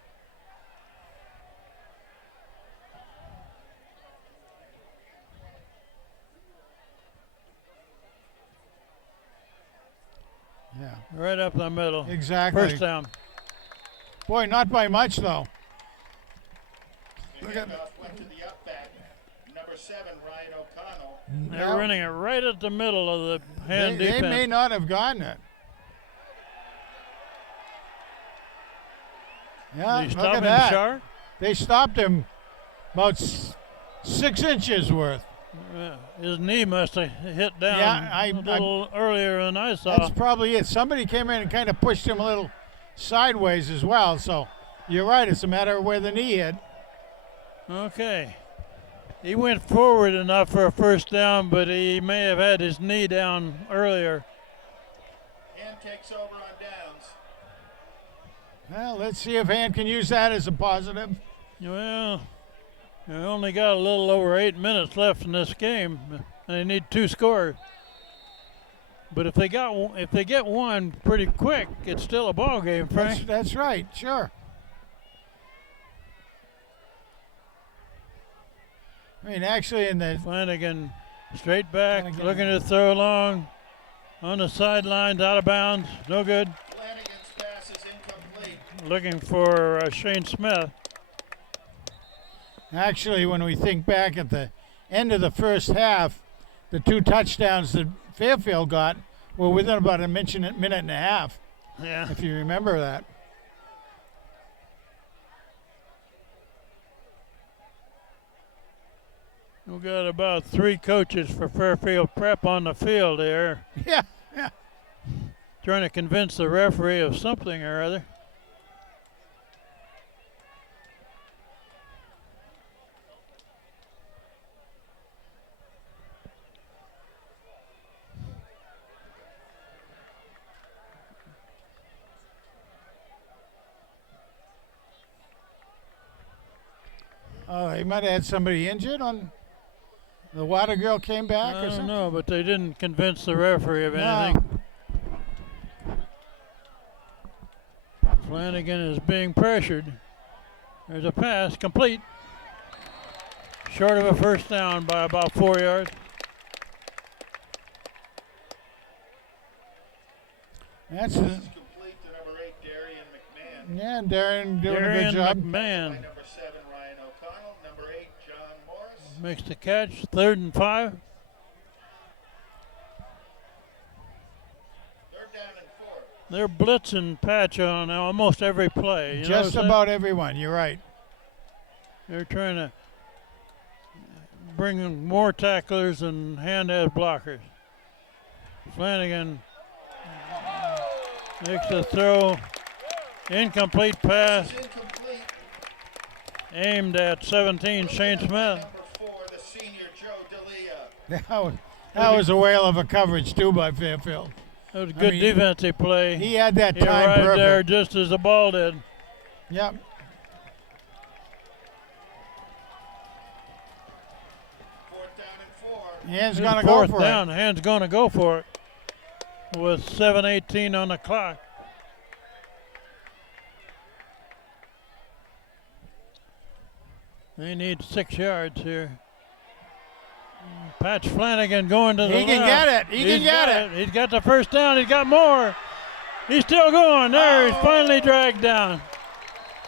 Yeah, Right up the middle. exactly. First down. Boy, not by much, though. handoff went to the up back, number 7, Ryan O'Connell. They're running it right at the middle of the hand They defense. may not have gotten it. Yeah, Did he look stop at him that. sharp? They stopped him about 6 inches worth. Yeah, his knee must have hit down Yeah, a little earlier than I saw. That's probably it. Somebody came in and kind of pushed him a little sideways as well. So you're right. It's a matter of where the knee hit. Okay. He went forward enough for a first down, but he may have had his knee down earlier. Hand takes over on downs. Well, let's see if Hand can use that as a positive. Well, they only got a little over 8 minutes left in this game, and they need 2 scores. But if they get one pretty quick, it's still a ball game, Frank. That's right. Sure. I mean, actually, in the Flanagan straight back, Flanagan. looking to throw long on the sidelines, out of bounds, no good. Flanagan's pass is incomplete. Looking for Shane Smith. Actually, when we think back at the end of the first half, the 2 touchdowns that Fairfield got were within about a minute and a half, Yeah. if you remember that. We've got about 3 coaches for Fairfield Prep on the field here, Yeah. trying to convince the referee of something or other. Oh, he might have had somebody injured on. The water girl came back I or don't something. know, but they didn't convince the referee of No. anything. Flanagan is being pressured. There's a pass, complete. Short of a first down by about 4 yards. That's Pass is complete to number 8, Darian McMahon. yeah, Darren doing a Darian good job. McMahon By number 7, Ryan O'Connell. Number 8, John Morris. makes the catch. 3rd and 5. 3rd down and 4. They're blitzing patch on almost every play. You Just notice that? about everyone. You're right. They're trying to bring in more tacklers and hand-head blockers. Flanagan makes the throw. Incomplete pass It's incomplete. aimed at 17, Shane Smith. Number 4, the senior Joe D'Elia. That was a whale of a coverage too by Fairfield. That was a good mean, defensive play. He had that He time arrived there perfect. just as the ball did. Yep. 4th down and 4. Hand's It's gonna go fourth for down. it. Hand's going to go for it with 7:18 on the clock. They need 6 yards here. Patch Flanagan going to the He can left. get it. He can He's get got it. He's got the first down. He's got more. He's still going. There, he's finally dragged down.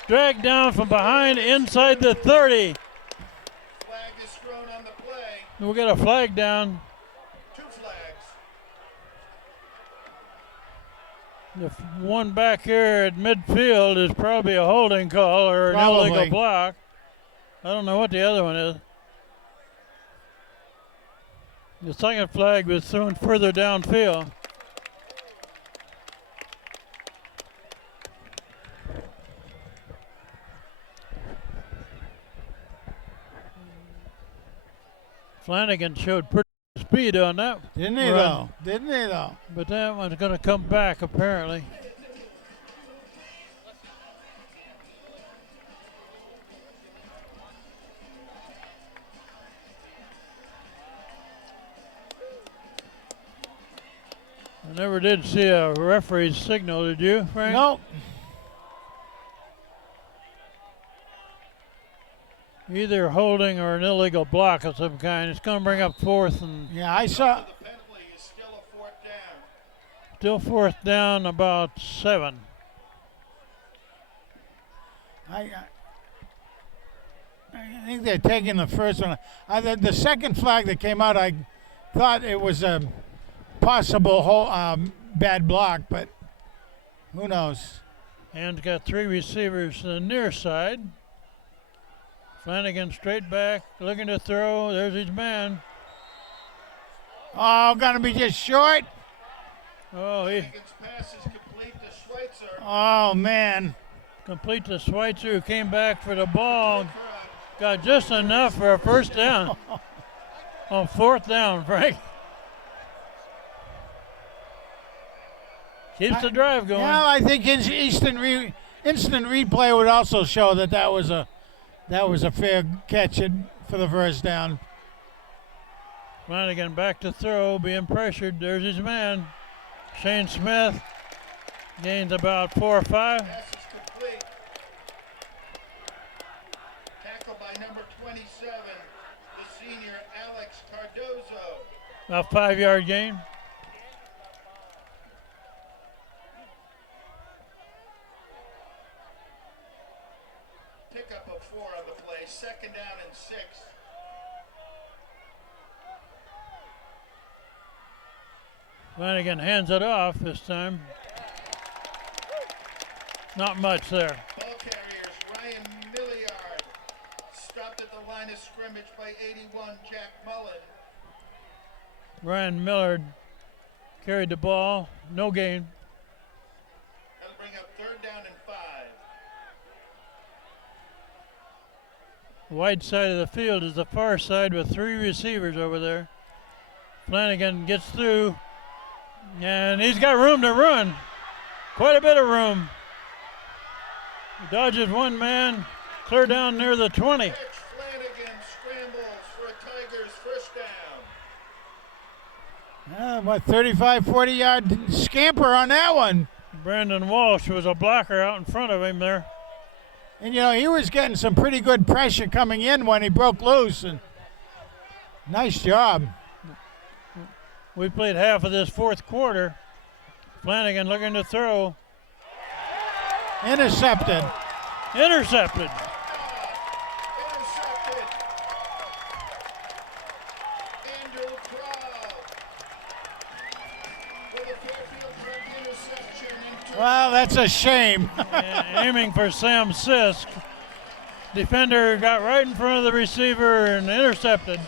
Dragged down from behind inside the 30. Flag is thrown on the play. We got a flag down. 2 flags. The one back here at midfield is probably a holding call or an Probably. illegal block. I don't know what the other one is. The second flag was thrown further downfield. Flanagan showed pretty good speed on that, Didn't he Run. though? Didn't he though? but that one's going to come back apparently. I never did see a referee's signal, did you, Frank? No. Either holding or an illegal block of some kind. It's going to bring up 4th and Yeah, I saw. The penalty is still a 4th down. still 4th down, about 7. I think they're taking the first one. The second flag that came out, I thought it was a possible bad block, but who knows? And got 3 receivers to the near side. Flanagan straight back, looking to throw. There's his man. Oh, gonna be just short. Oh, he Flanagan's pass is complete to Schweitzer. Oh man. complete to Schweitzer, who came back for the ball. Got just enough for a first down. On 4th down, Frank. Keeps the drive going. Yeah, I think instant replay would also show that was a fair catch for the first down. Flanagan back to throw, being pressured. There's his man. Shane Smith gains about 4 or 5. Pass is complete. Tackle by number 27, the senior Alex Cardozo. About 5-yard gain. Pickup of 4 on the play. 2nd down and 6. Flanagan hands it off this time. Not much there. Ball carriers, Ryan Milliard. Stopped at the line of scrimmage by 81, Jack Mullen. Ryan Millard carried the ball. No gain. That'll bring up 3rd down and 5. Wide side of the field is the far side with 3 receivers over there. Flanagan gets through, and he's got room to run. Quite a bit of room. He dodges one man, clear down near the 20. Pitch, Flanagan scrambles for a Tigers first down. 35, 40-yard scamper on that one. Brandon Walsh was a blocker out in front of him there. And, he was getting some pretty good pressure coming in when he broke loose. And nice job. We played half of this 4th quarter. Flanagan looking to throw. Intercepted. Intercepted. Intercepted. Andrew Crow with a Fairfield Prep interception. Well, that's a shame. Aiming for Sam Sisk. Defender got right in front of the receiver and intercepted.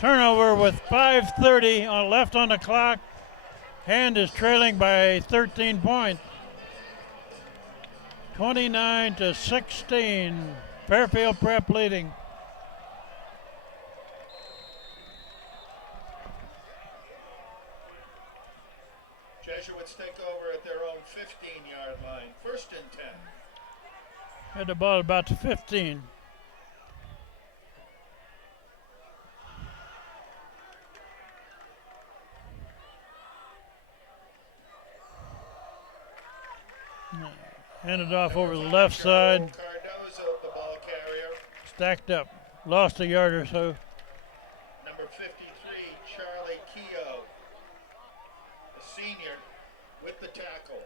Turnover with 5:30 left on the clock. Hand is trailing by 13 points. 29-16. Fairfield Prep leading. Jesuits take over at their own 15-yard line. 1st and 10. Had the ball about to 15. Handed off over the left side. Cardozo, the ball carrier. Stacked up. Lost a yard or so. Number 53, Charlie Keogh, a senior, with the tackle.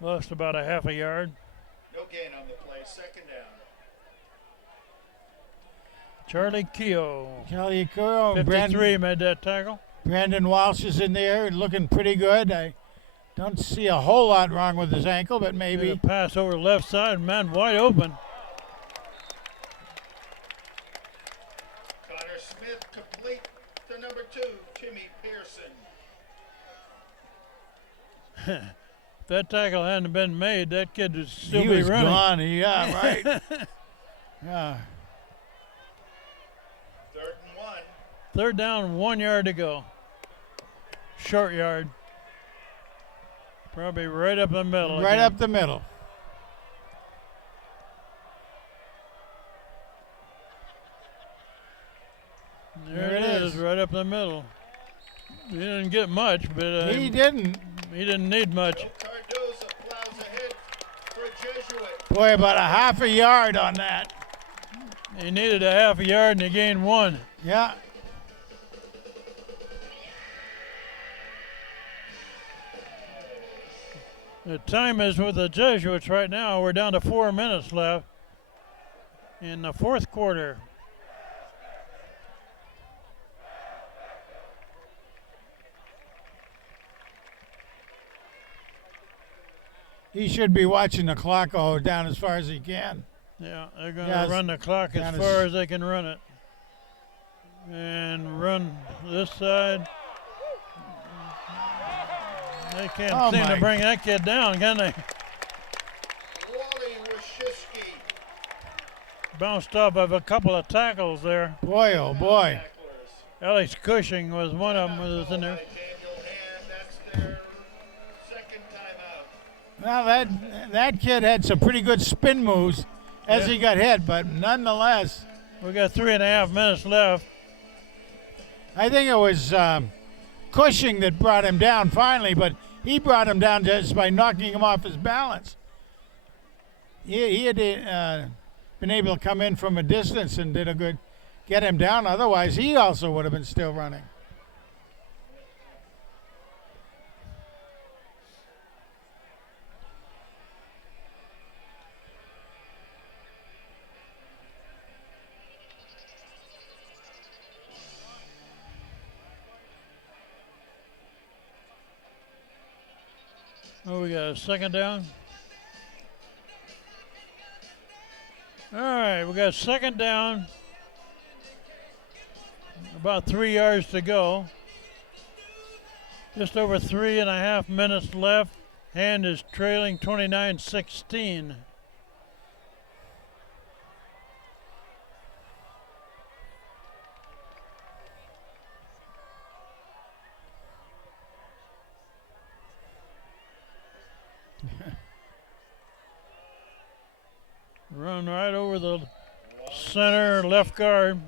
Lost about a half a yard. No gain on the play. 2nd down. Charlie Keogh. Charlie Curl. 53 made that tackle. Brandon Walsh is in there looking pretty good. I don't see a whole lot wrong with his ankle, but maybe. Made a pass over the left side. Man wide open. Connor Smith complete to number 2, Timmy Pearson. If that tackle hadn't been made, that kid would still he be was running. gone. Yeah, right. Yeah. 3rd and 1. 3rd down, 1 yard to go. Short yard. Probably right up the middle. Right again. up the middle. There it is, right up the middle. He didn't get much, but He didn't. he didn't need much. Cardozo plows ahead for a Jesuit. Boy, about a half a yard on that. He needed a half a yard and he gained 1. Yeah. The time is with the Jesuits right now. We're down to 4 minutes left. in the fourth quarter. He should be watching the clock go down as far as he can. Yeah, they're going to Yes. run the clock as Down far as- as they can run it. And run this side. They can't Oh, seem my. to bring that kid down, can they? Wally Washewski. Bounced off of a couple of tackles there. Boy, oh boy. Tacklers. Ellis Cushing was one of them was in there. By Daniel Hand. That's their second timeout. Well, that kid had some pretty good spin moves as Yeah. he got hit, but nonetheless, We got 3.5 minutes left. I think it was Cushing that brought him down finally, but he brought him down just by knocking him off his balance. He had been able to come in from a distance and did a good get him down. Otherwise, he also would have been still running. Oh, we got a second down. All right, we got second down. About 3 yards to go. Just over 3.5 minutes left. Hand is trailing 29-16. Run right over the center left guard.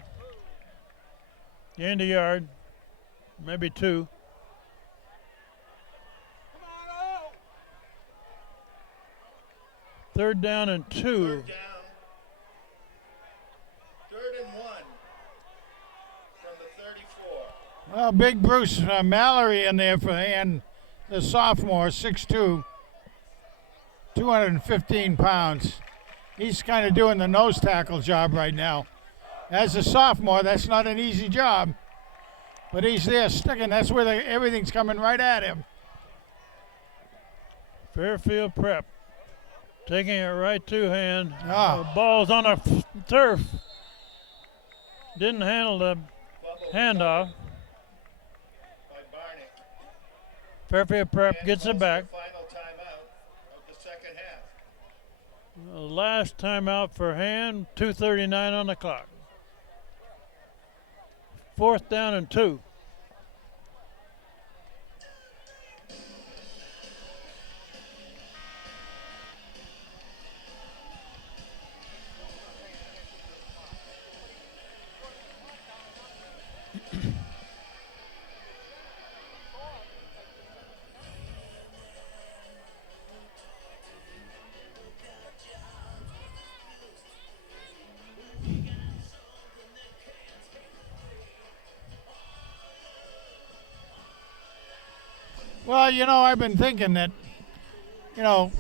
Gained a yard, maybe 2. Come on, oh! Third down and 2. Third down. 3rd and 1 from the 34. Well, big Bruce Mallory in there for and the sophomore, 6'2", 215 pounds. He's kind of doing the nose tackle job right now. As a sophomore, that's not an easy job. But he's there sticking. That's where everything's coming right at him. Fairfield Prep taking it right to hand. Ah. The ball's on the turf. Didn't handle the Fumble handoff. by Barney. Fairfield Prep And gets it calls back. the final timeout of the second half. The last timeout for hand, 2:39 on the clock. Fourth down and 2. Well, I've been thinking that, at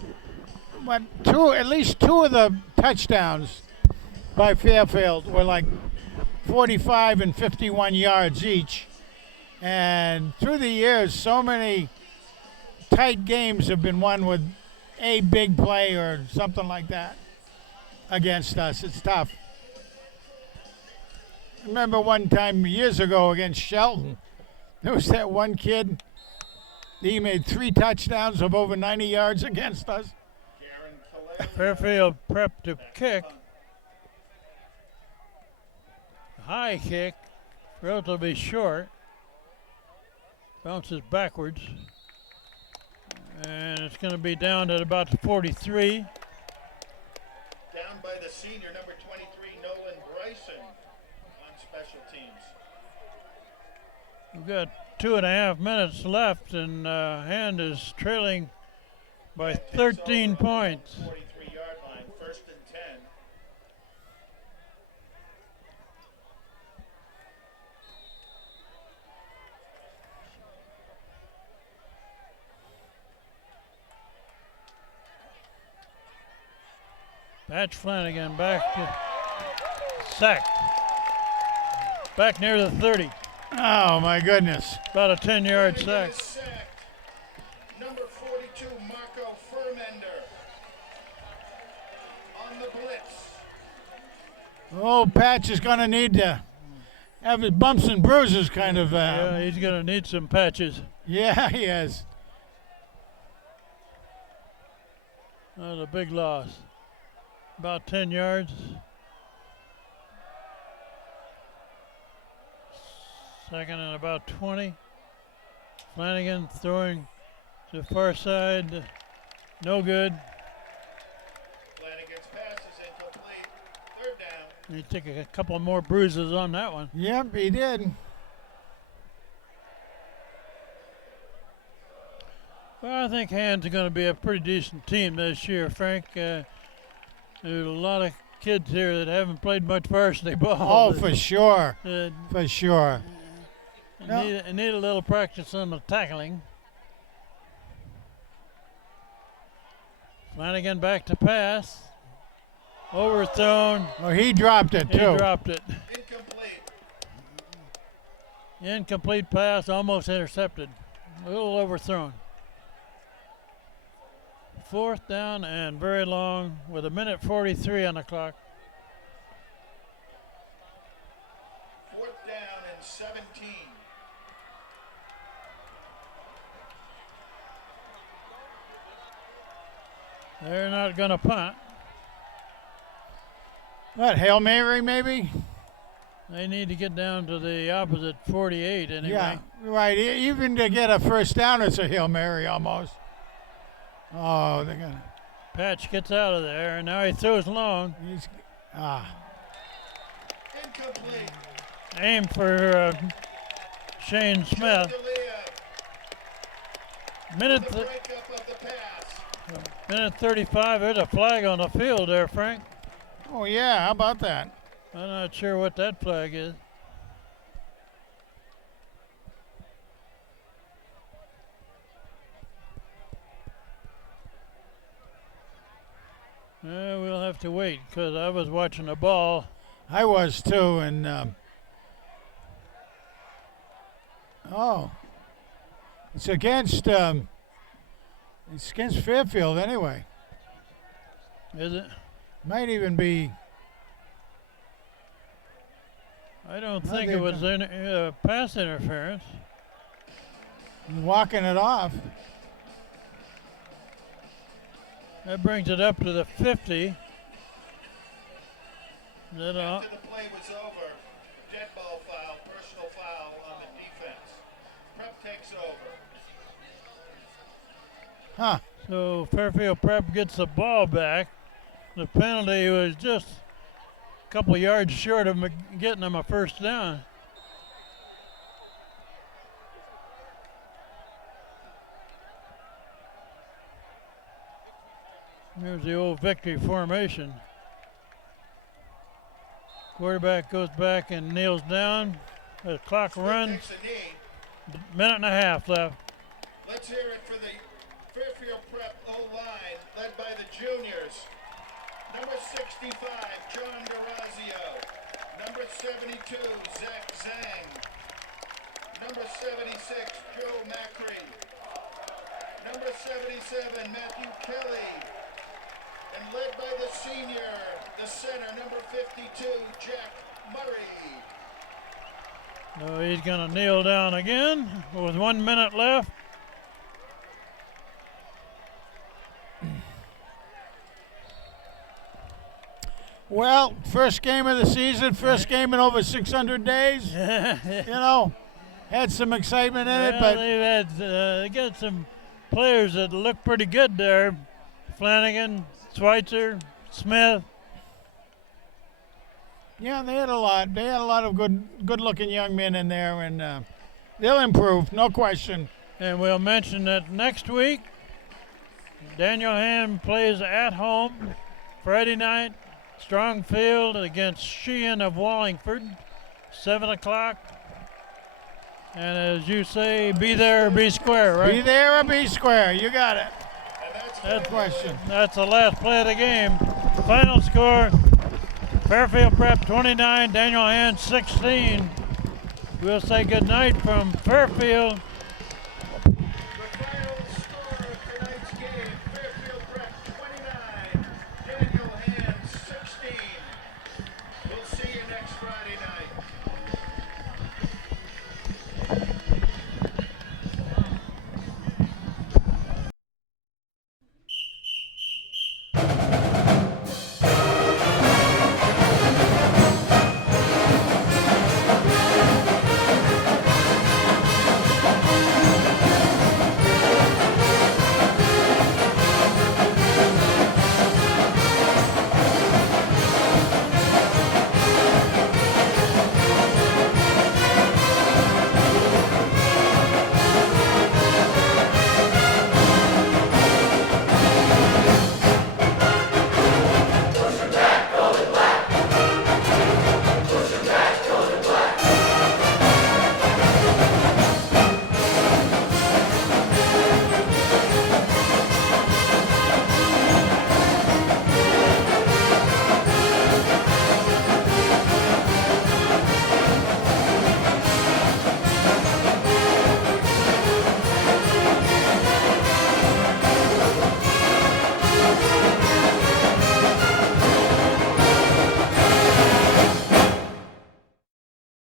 least 2 of the touchdowns by Fairfield were like 45 and 51 yards each. And through the years, so many tight games have been won with a big play or something like that against us. It's tough. I remember one time years ago against Shelton, there was that one kid. He made 3 touchdowns of over 90 yards against us. Garen Calais. Fairfield Prep to kick. High kick, relatively short. Bounces backwards. And it's going to be down at about 43. Down by the senior, number 23, Nolan Bryson, on special teams. We've got 2.5 minutes left, and Hand is trailing by Takes 13 over points. 43-yard line, 1st and 10. Patch Flanagan back to Sacked. Back near the 30. Oh, my goodness. About a 10-yard sack. Number 42, Marco Furmender. On the blitz. Oh, Patch is going to need to have his bumps and bruises kind of. Yeah, he's going to need some patches. Yeah, he is. That was a big loss. About 10 yards. Second and about 20. Flanagan throwing to the far side. No good. Flanagan's pass is incomplete. Third down. He took a couple more bruises on that one. Yep, he did. Well, I think Hand's going to be a pretty decent team this year, Frank. There's a lot of kids here that haven't played much varsity ball. Oh, for sure. Uh, For sure. No. need a little practice on the tackling. Flanagan back to pass. Overthrown. Oh, he dropped it, He too. dropped it. Incomplete. Incomplete pass, almost intercepted. A little overthrown. Fourth down and very long with 1:43 on the clock. Fourth down and 17. They're not going to punt. What, Hail Mary, maybe? They need to get down to the opposite 48 anyway. Yeah, right. Even to get a first down, it's a Hail Mary almost. Oh, they're going to. Patch gets out of there, and now he throws long. Incomplete. Aim for Shane Smith. Minute, The breakup of the pass. minute 35. There's a flag on the field there, Frank. Oh, yeah, how about that? I'm not sure what that flag is. We'll have to wait because I was watching the ball. I was too, and it's against Fairfield anyway. Is it? Might even be. I don't No, think they it was pass interference. Walking it off. That brings it up to the 50. Then, After the play was over, dead ball foul, personal foul on the defense. Prep takes over. Huh. so Fairfield Prep gets the ball back. The penalty was just a couple yards short of getting them a first down. Here's the old victory formation. Quarterback goes back and kneels down. The clock runs. Takes a knee. Minute and a half left. Let's hear it for the Fairfield Prep O-line, led by the juniors. Number 65, John DeRazio. Number 72, Zach Zhang. Number 76, Joe Macri. Number 77, Matthew Kelly. And led by the senior, the center, number 52, Jack Murray. No, he's going to kneel down again with 1 minute left. Well, first game of the season, first game in over 600 days. You know, had some excitement in it, but they've had they got some players that look pretty good there. Flanagan, Schweitzer, Smith. yeah, they had a lot. They had a lot of good-looking young men in there, and they'll improve, no question. And we'll mention that next week, Daniel Ham plays at home Friday night, Strong Field against Sheehan of Wallingford, 7 o'clock. And as you say, be there or be square, right? Be there or be square. You got it. That's question. That's the last play of the game. Final score, Fairfield Prep 29, Daniel Hand 16. We'll say goodnight from Fairfield.